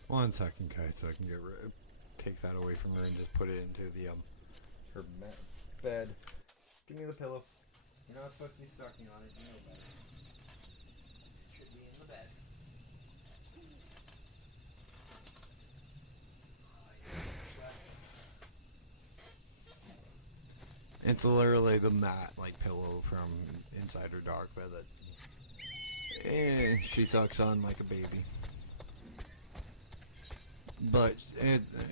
One second, guys, so I can take that away from her and just put it into the her bed. Give me the pillow. You're not supposed to be sucking on it. You know better. It should be in the bed. It's literally the mat, like, pillow from inside her dog bed that she sucks on like a baby. But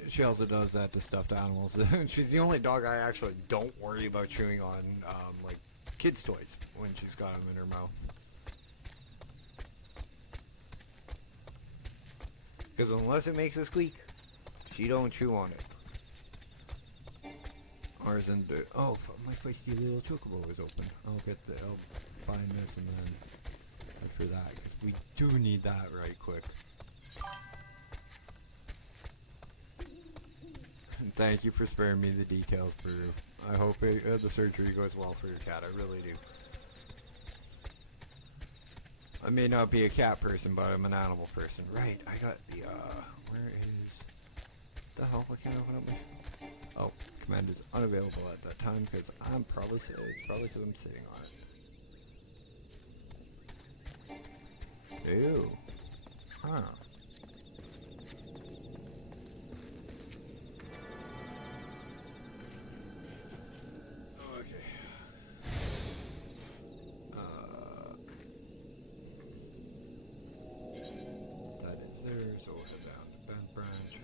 she also does that to stuffed animals. She's the only dog I actually don't worry about chewing on, like, kids' toys when she's got them in her mouth. Because unless it makes a squeak, she don't chew on it. Ours and oh, my feisty little chocobo is open. I'll find this and then look for that, because we do need that right quick. And thank you for sparing me the decals, Peru. I hope the surgery goes well for your cat. I really do. I may not be a cat person, but I'm an animal person. Right, I got the, where is... the hell? I can't open up my... Oh, command is unavailable at that time, because I'm probably... it's probably because I'm sitting on it. Ew. Huh. So we'll head down to Bent Branch.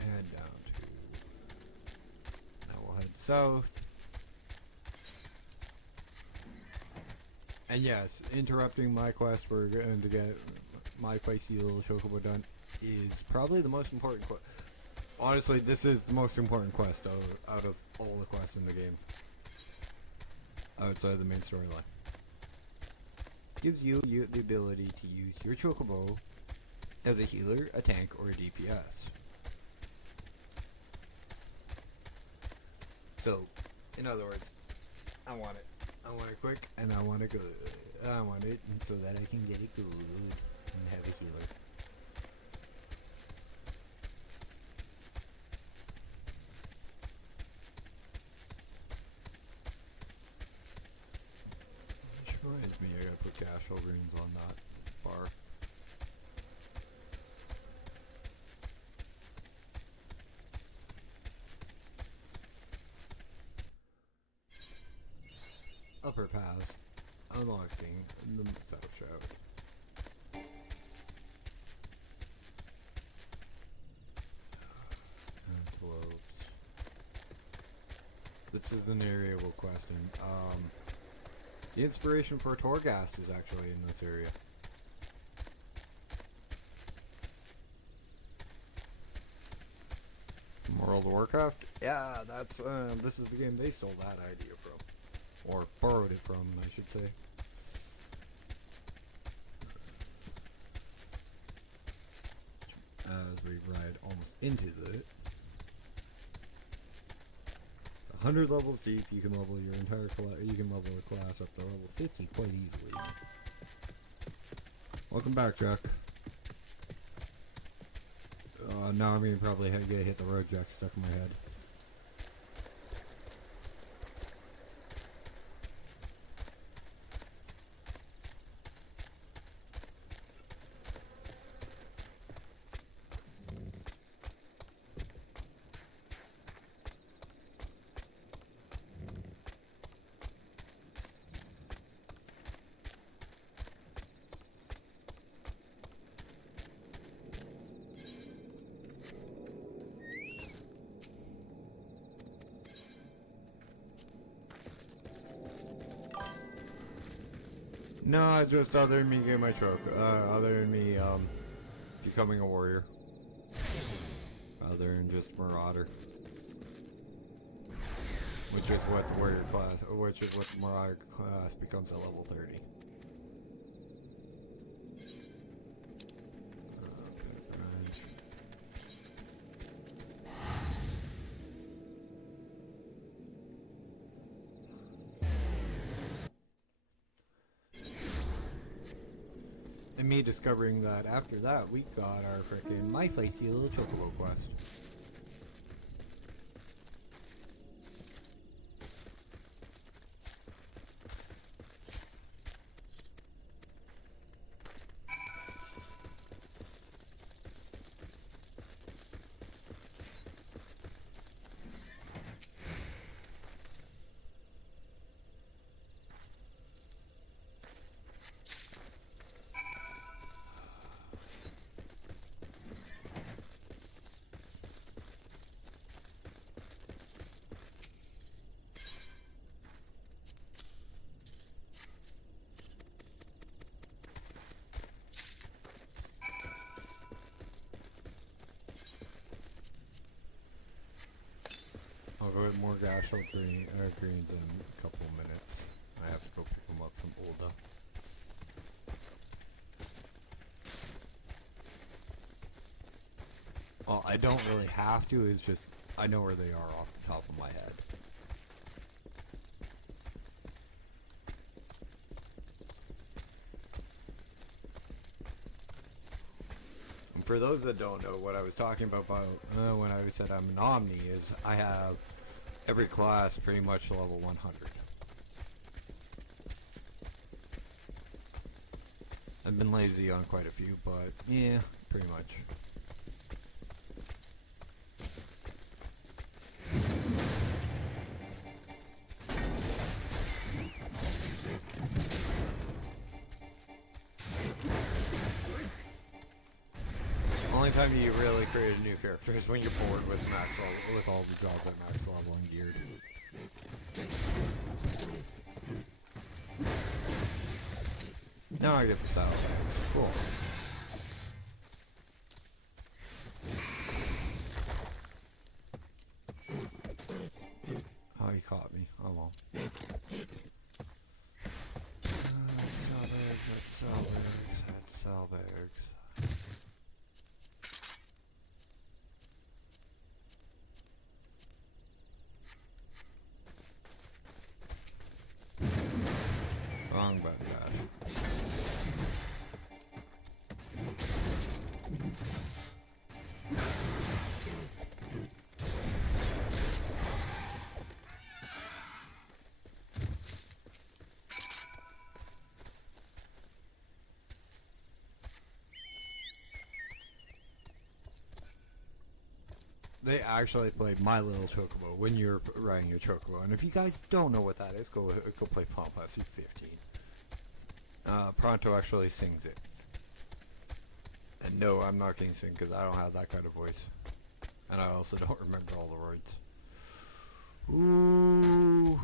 And down to... now we'll head south. And yes, interrupting my quest, we're going to get my feisty little chocobo done, is probably the most important quest. Honestly, this is the most important quest out of all the quests in the game. Outside the main storyline. Gives you the ability to use your chocobo as a healer, a tank, or a DPS. So, in other words, I want it. I want it quick, and I want it good. I want it so that I can get it good and have a healer. Reminds me, I gotta put casual greens on that bar. Upper pass. Unlocking the south shout. Antelopes. This is an area we're questing. The inspiration for Torghast is actually in this area. World of Warcraft? Yeah, that's this is the game they stole that idea from. Or borrowed it from, I should say. As we ride almost into it. It's 100 levels deep. You can level your entire you can level the class up to level 50 quite easily. Welcome back, Jack. Now I'm gonna probably get hit the road. Jack stuck in my head. No, just other than me getting my truck. Other than me becoming a warrior. Other than just marauder. Which is what the warrior class, which is what the marauder class becomes at level 30. And me discovering that after that we got our frickin' my feisty little chocobo quest. I'll go with more greens in a couple of minutes. I have to go pick them up from Olda. Well, I don't really have to, it's just I know where they are off the top of my head. And for those that don't know, what I was talking about when I said I'm an Omni is I have every class pretty much level 100. I've been lazy on quite a few, but yeah, pretty much. Only time you really create a new character is when you're bored with with all the jobs at max level and geared. Now I get the style. Cool. Oh, he caught me. Oh well. Salvags. Wrong button, guys. they actually play My Little Chocobo when you're riding your chocobo. And if you guys don't know what that is, go play Final Fantasy 15. Pronto actually sings it. And no, I'm not King Sing because I don't have that kind of voice. And I also don't remember all the words. Ooh.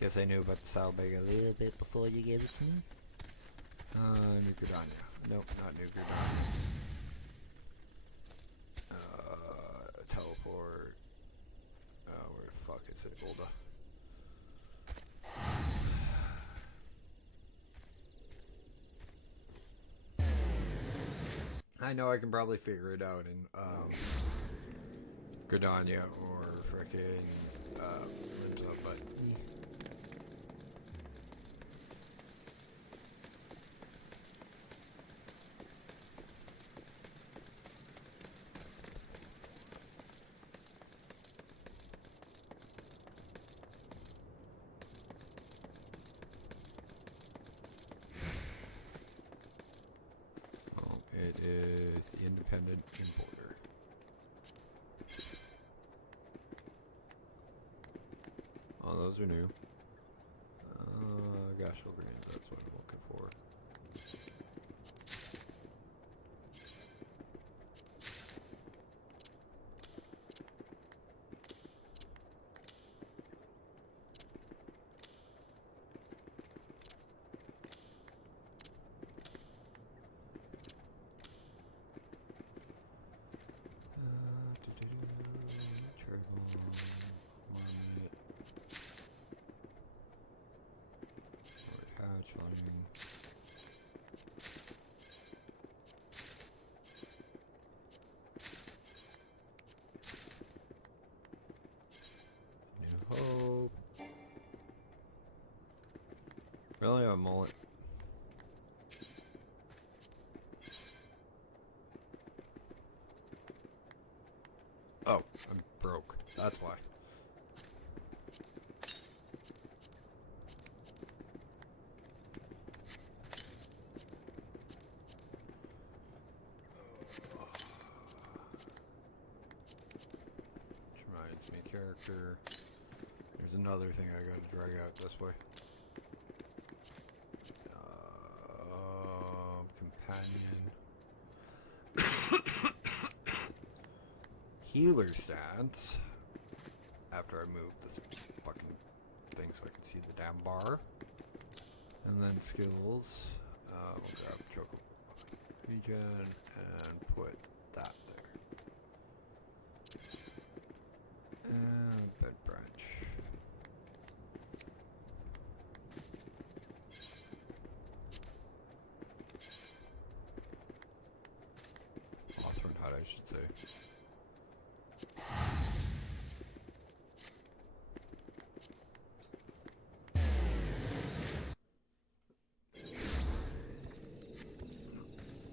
Guess I knew about the saddlebag a little bit before you gave it to me. New Gridania. Nope, not New Gridania. Teleport. Where the fuck is it? Golda. I know I can probably figure it out in Gridania or frickin' Limsa, but it is the independent importer. Oh, those are new. Gosh, greens, that's what I'm looking for. New Hope. Really, a mullet? Oh, I'm broke. That's why. Which reminds me, character. There's another thing I gotta drag out this way. Companion. Healer stats. After I move this fucking thing so I can see the damn bar. And then skills. We'll grab chocobo regen and put that there. And bed branch. Hawthorne hut, I should say.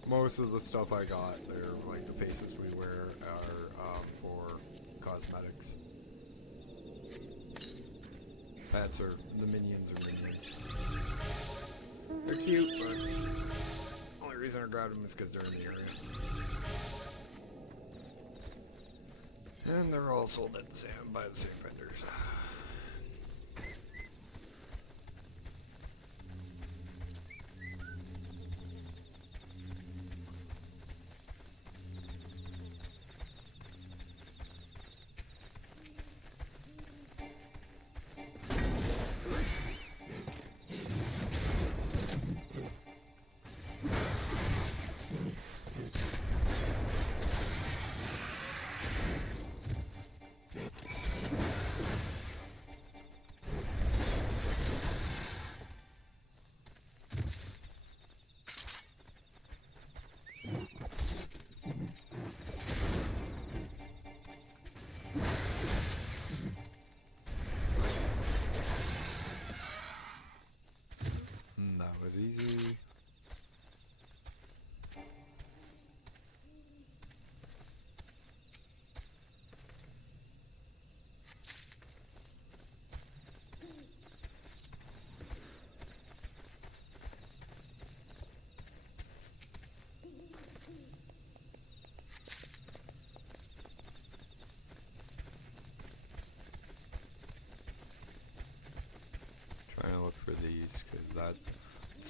Most of the stuff I got, they're like the faces we wear are for cosmetics. Pets are, the minions are minions. They're cute, but only reason I grabbed them is because they're in the area. And they're all sold at the same, by the same vendors.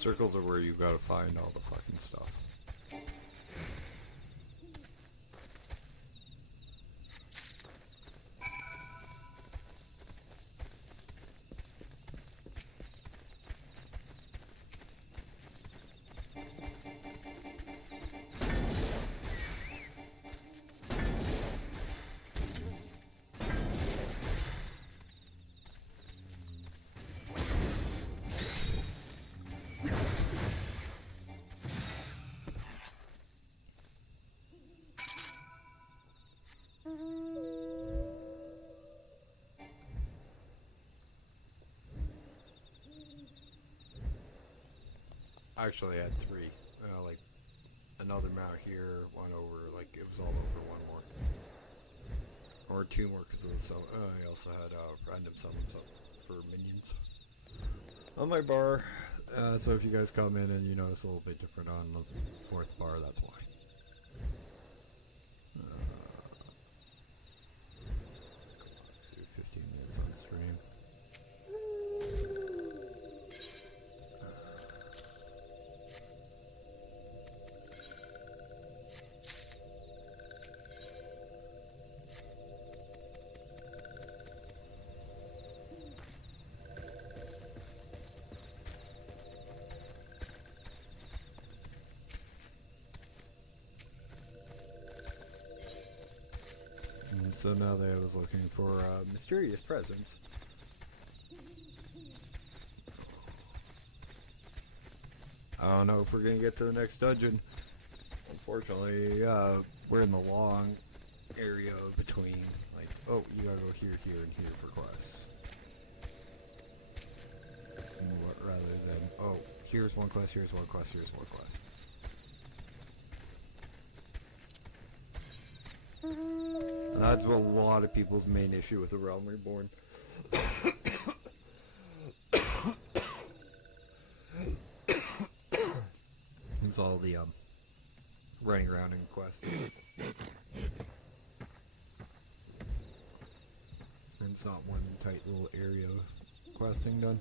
Circles are where you gotta find all the fucking stuff. Actually, I had 3. Like, another mount here, one over, like, it was all over one more. Or 2 more because of the summon. I also had random summons up for minions on my bar. So if you guys come in and you notice a little bit different on the 4th bar, that's why. Come on, do 15 minutes on stream. So now that I was looking for mysterious presents. I don't know if we're gonna get to the next dungeon. Unfortunately, we're in the long area between, like, oh, you gotta go here, here, and here for quests. Rather than, oh, here's one quest, here's one quest, here's one quest. And that's a lot of people's main issue with the Realm Reborn. It's all the running around and questing. And it's not one tight little area of questing done.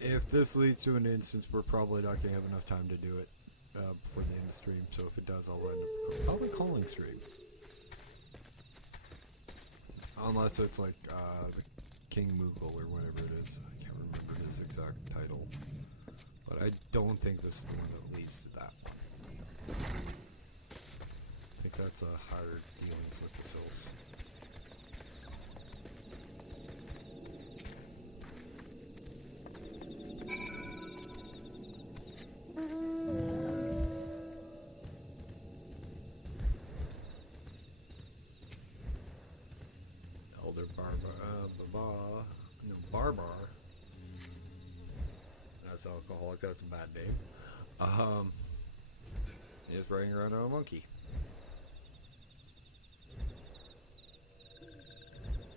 If this leads to an instance, we're probably not going to have enough time to do it before the end of the stream, so if it does, I'll end up probably calling stream. Unless it's like the King Moogle or whatever it is. I can't remember his exact title. But I don't think this is the one that leads to that one. I think that's a higher dealings with the souls. Barbar. That's alcoholic, that's a bad name. Is riding around on a monkey.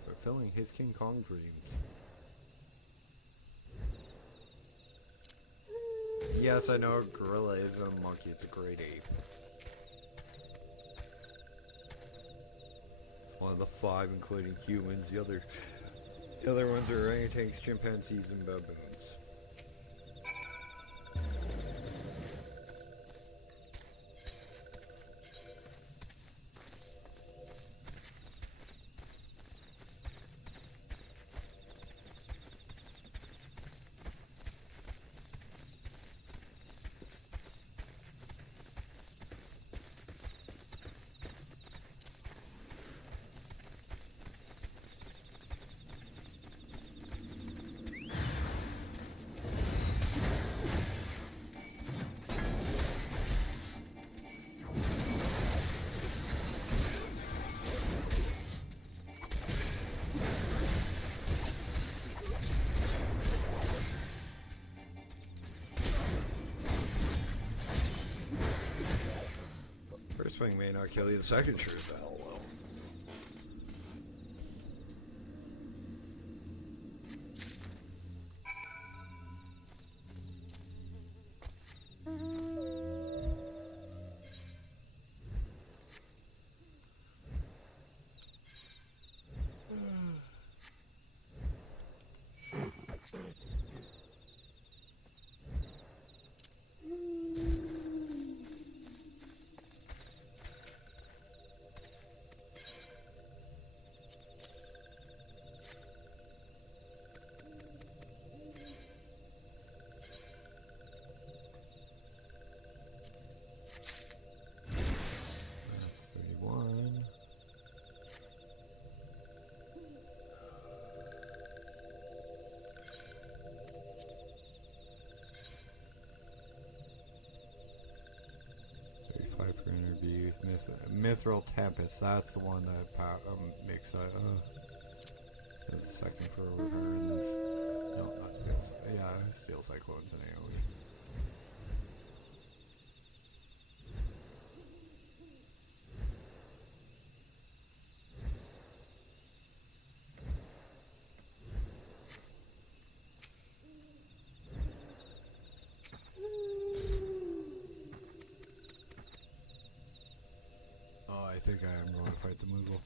Fulfilling his King Kong dreams. Yes, I know a gorilla is a monkey, it's a great ape. It's one of the 5, including humans. The other ones are orangutans, chimpanzees, and baboons. Swing may not kill you, the second sure as hell will. That's 31. For interview, Mithril Tempest. That's the one that makes that. There's a second for her, and then no, not Steel. Yeah, Steel Cyclones and AOE. I think I am going to fight the Moogle.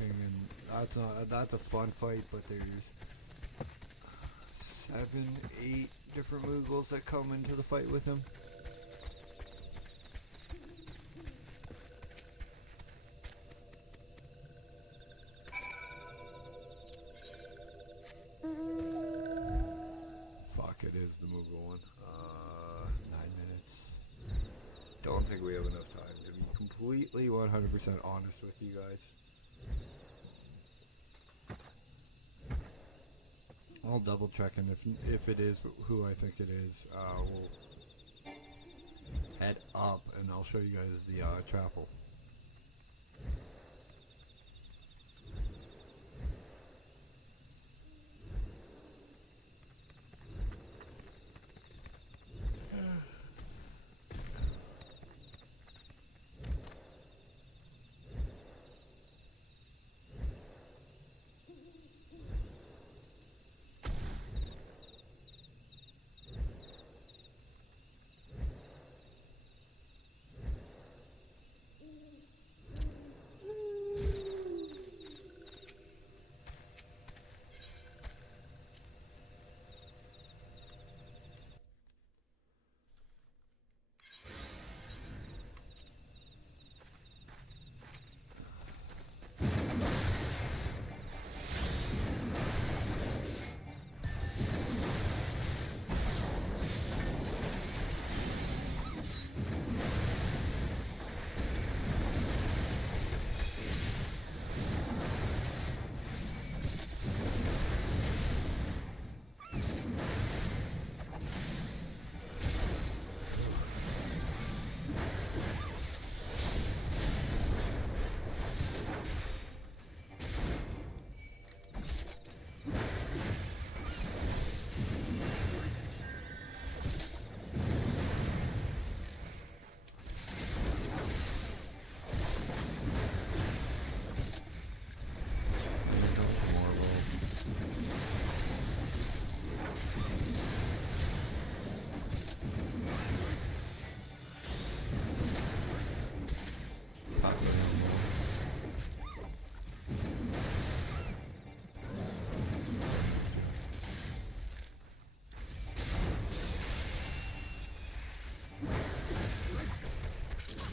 And that's a fun fight, but there's 7, 8 different Moogles that come into the fight with him. Fuck, it is the Moogle one. 9 minutes. Don't think we have enough time to be completely 100% honest with you guys. I'll double check, and if it is who I think it is, we'll head up and I'll show you guys the chapel.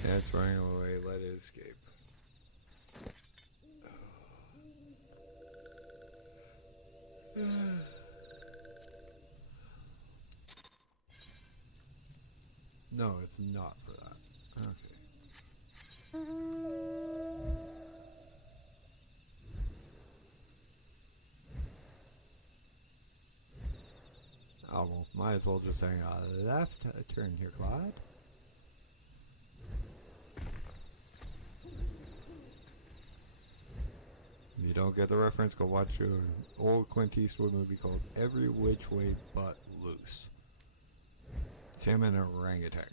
Yeah, it's running away. Let it escape. No, it's not for that. Okay. Oh, well, might as well just hang a left turn here, Clyde. If you don't get the reference, go watch an old Clint Eastwood movie called Every Which Way But Loose. It's him and an orangutan.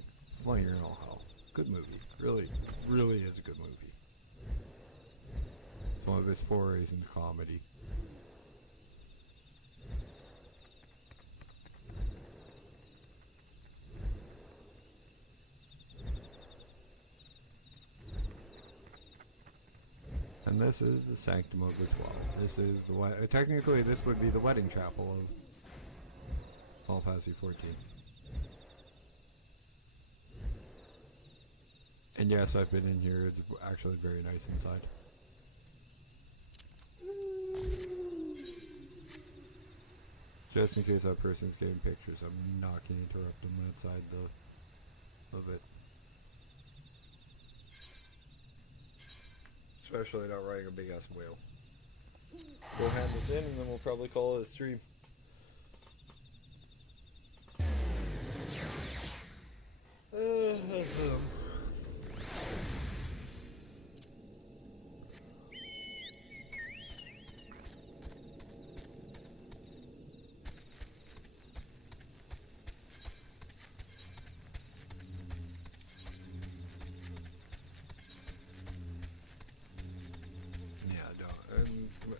Funnier than all hell. Good movie. Really, really is a good movie. It's one of his forays into comedy. And this is the Sanctum of the 12. This is the technically this would be the wedding chapel of Final Fantasy 14. And yes, I've been in here. It's actually very nice inside. Just in case that person's getting pictures, I'm not going to interrupt them outside of it. Especially not riding a big ass whale. We'll hand this in and then we'll probably call it a stream.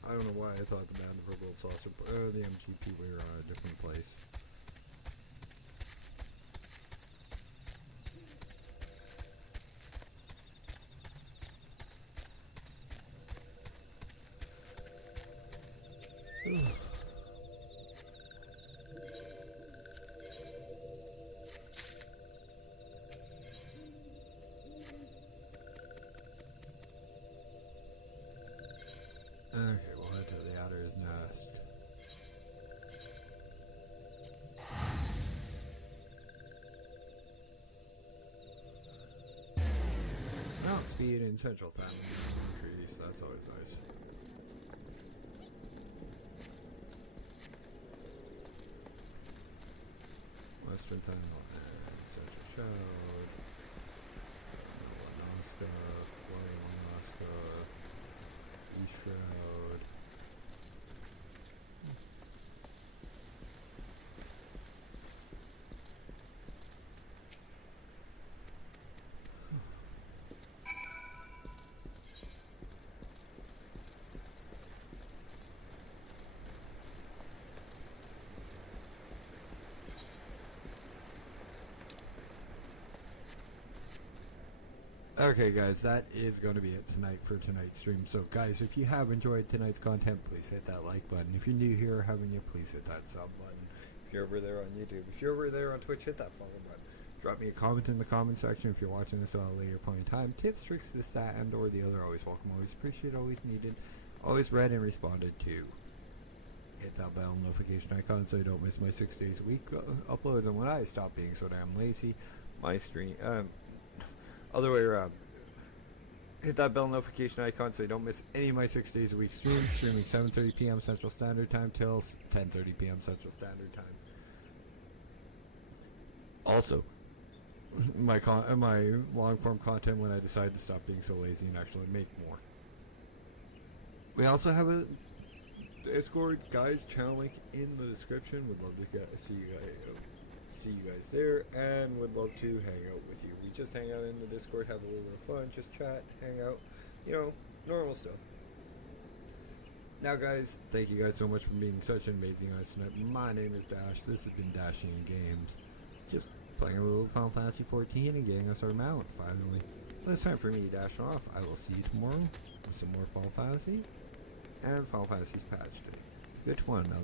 I don't know why I thought the Band of Gold Saucer, the MQP were a different place. Okay, we'll head to the Adder's Nest. Mount speed in central family increase, that's always nice. Western Tunnel and Central Shroud. Wanaska, Wanaska, East Shroud. Okay guys, that is going to be it tonight for tonight's stream. So guys, if you have enjoyed tonight's content, please hit that like button. If you're new here, haven't you, please hit that sub button. If you're over there on YouTube, if you're over there on Twitch, hit that follow button. Drop me a comment in the comment section if you're watching this at a later point in time. Tips, tricks, this, that, and or the other. Always welcome, always appreciated, always needed, always read and responded to. Hit that bell notification icon so you don't miss my 6 days a week uploads. And when I stop being so damn lazy, my stream, other way around. Hit that bell notification icon so you don't miss any of my 6 days a week streaming 7:30 p.m. Central Standard Time till 10:30 p.m. Central Standard Time. Also, my long form content when I decide to stop being so lazy and actually make more. We also have a Discord guys channel link in the description. Would love to see you guys there, and would love to hang out with you. We just hang out in the Discord, have a little bit of fun, just chat, hang out, you know, normal stuff. Now guys, thank you guys so much for being such an amazing guys tonight. My name is Dash, this has been Dashing Games. Just playing a little Final Fantasy 14 and getting us our mount, finally. Well, it's time for me to dash off. I will see you tomorrow with some more Final Fantasy and Final Fantasy's patch day. Good one. Now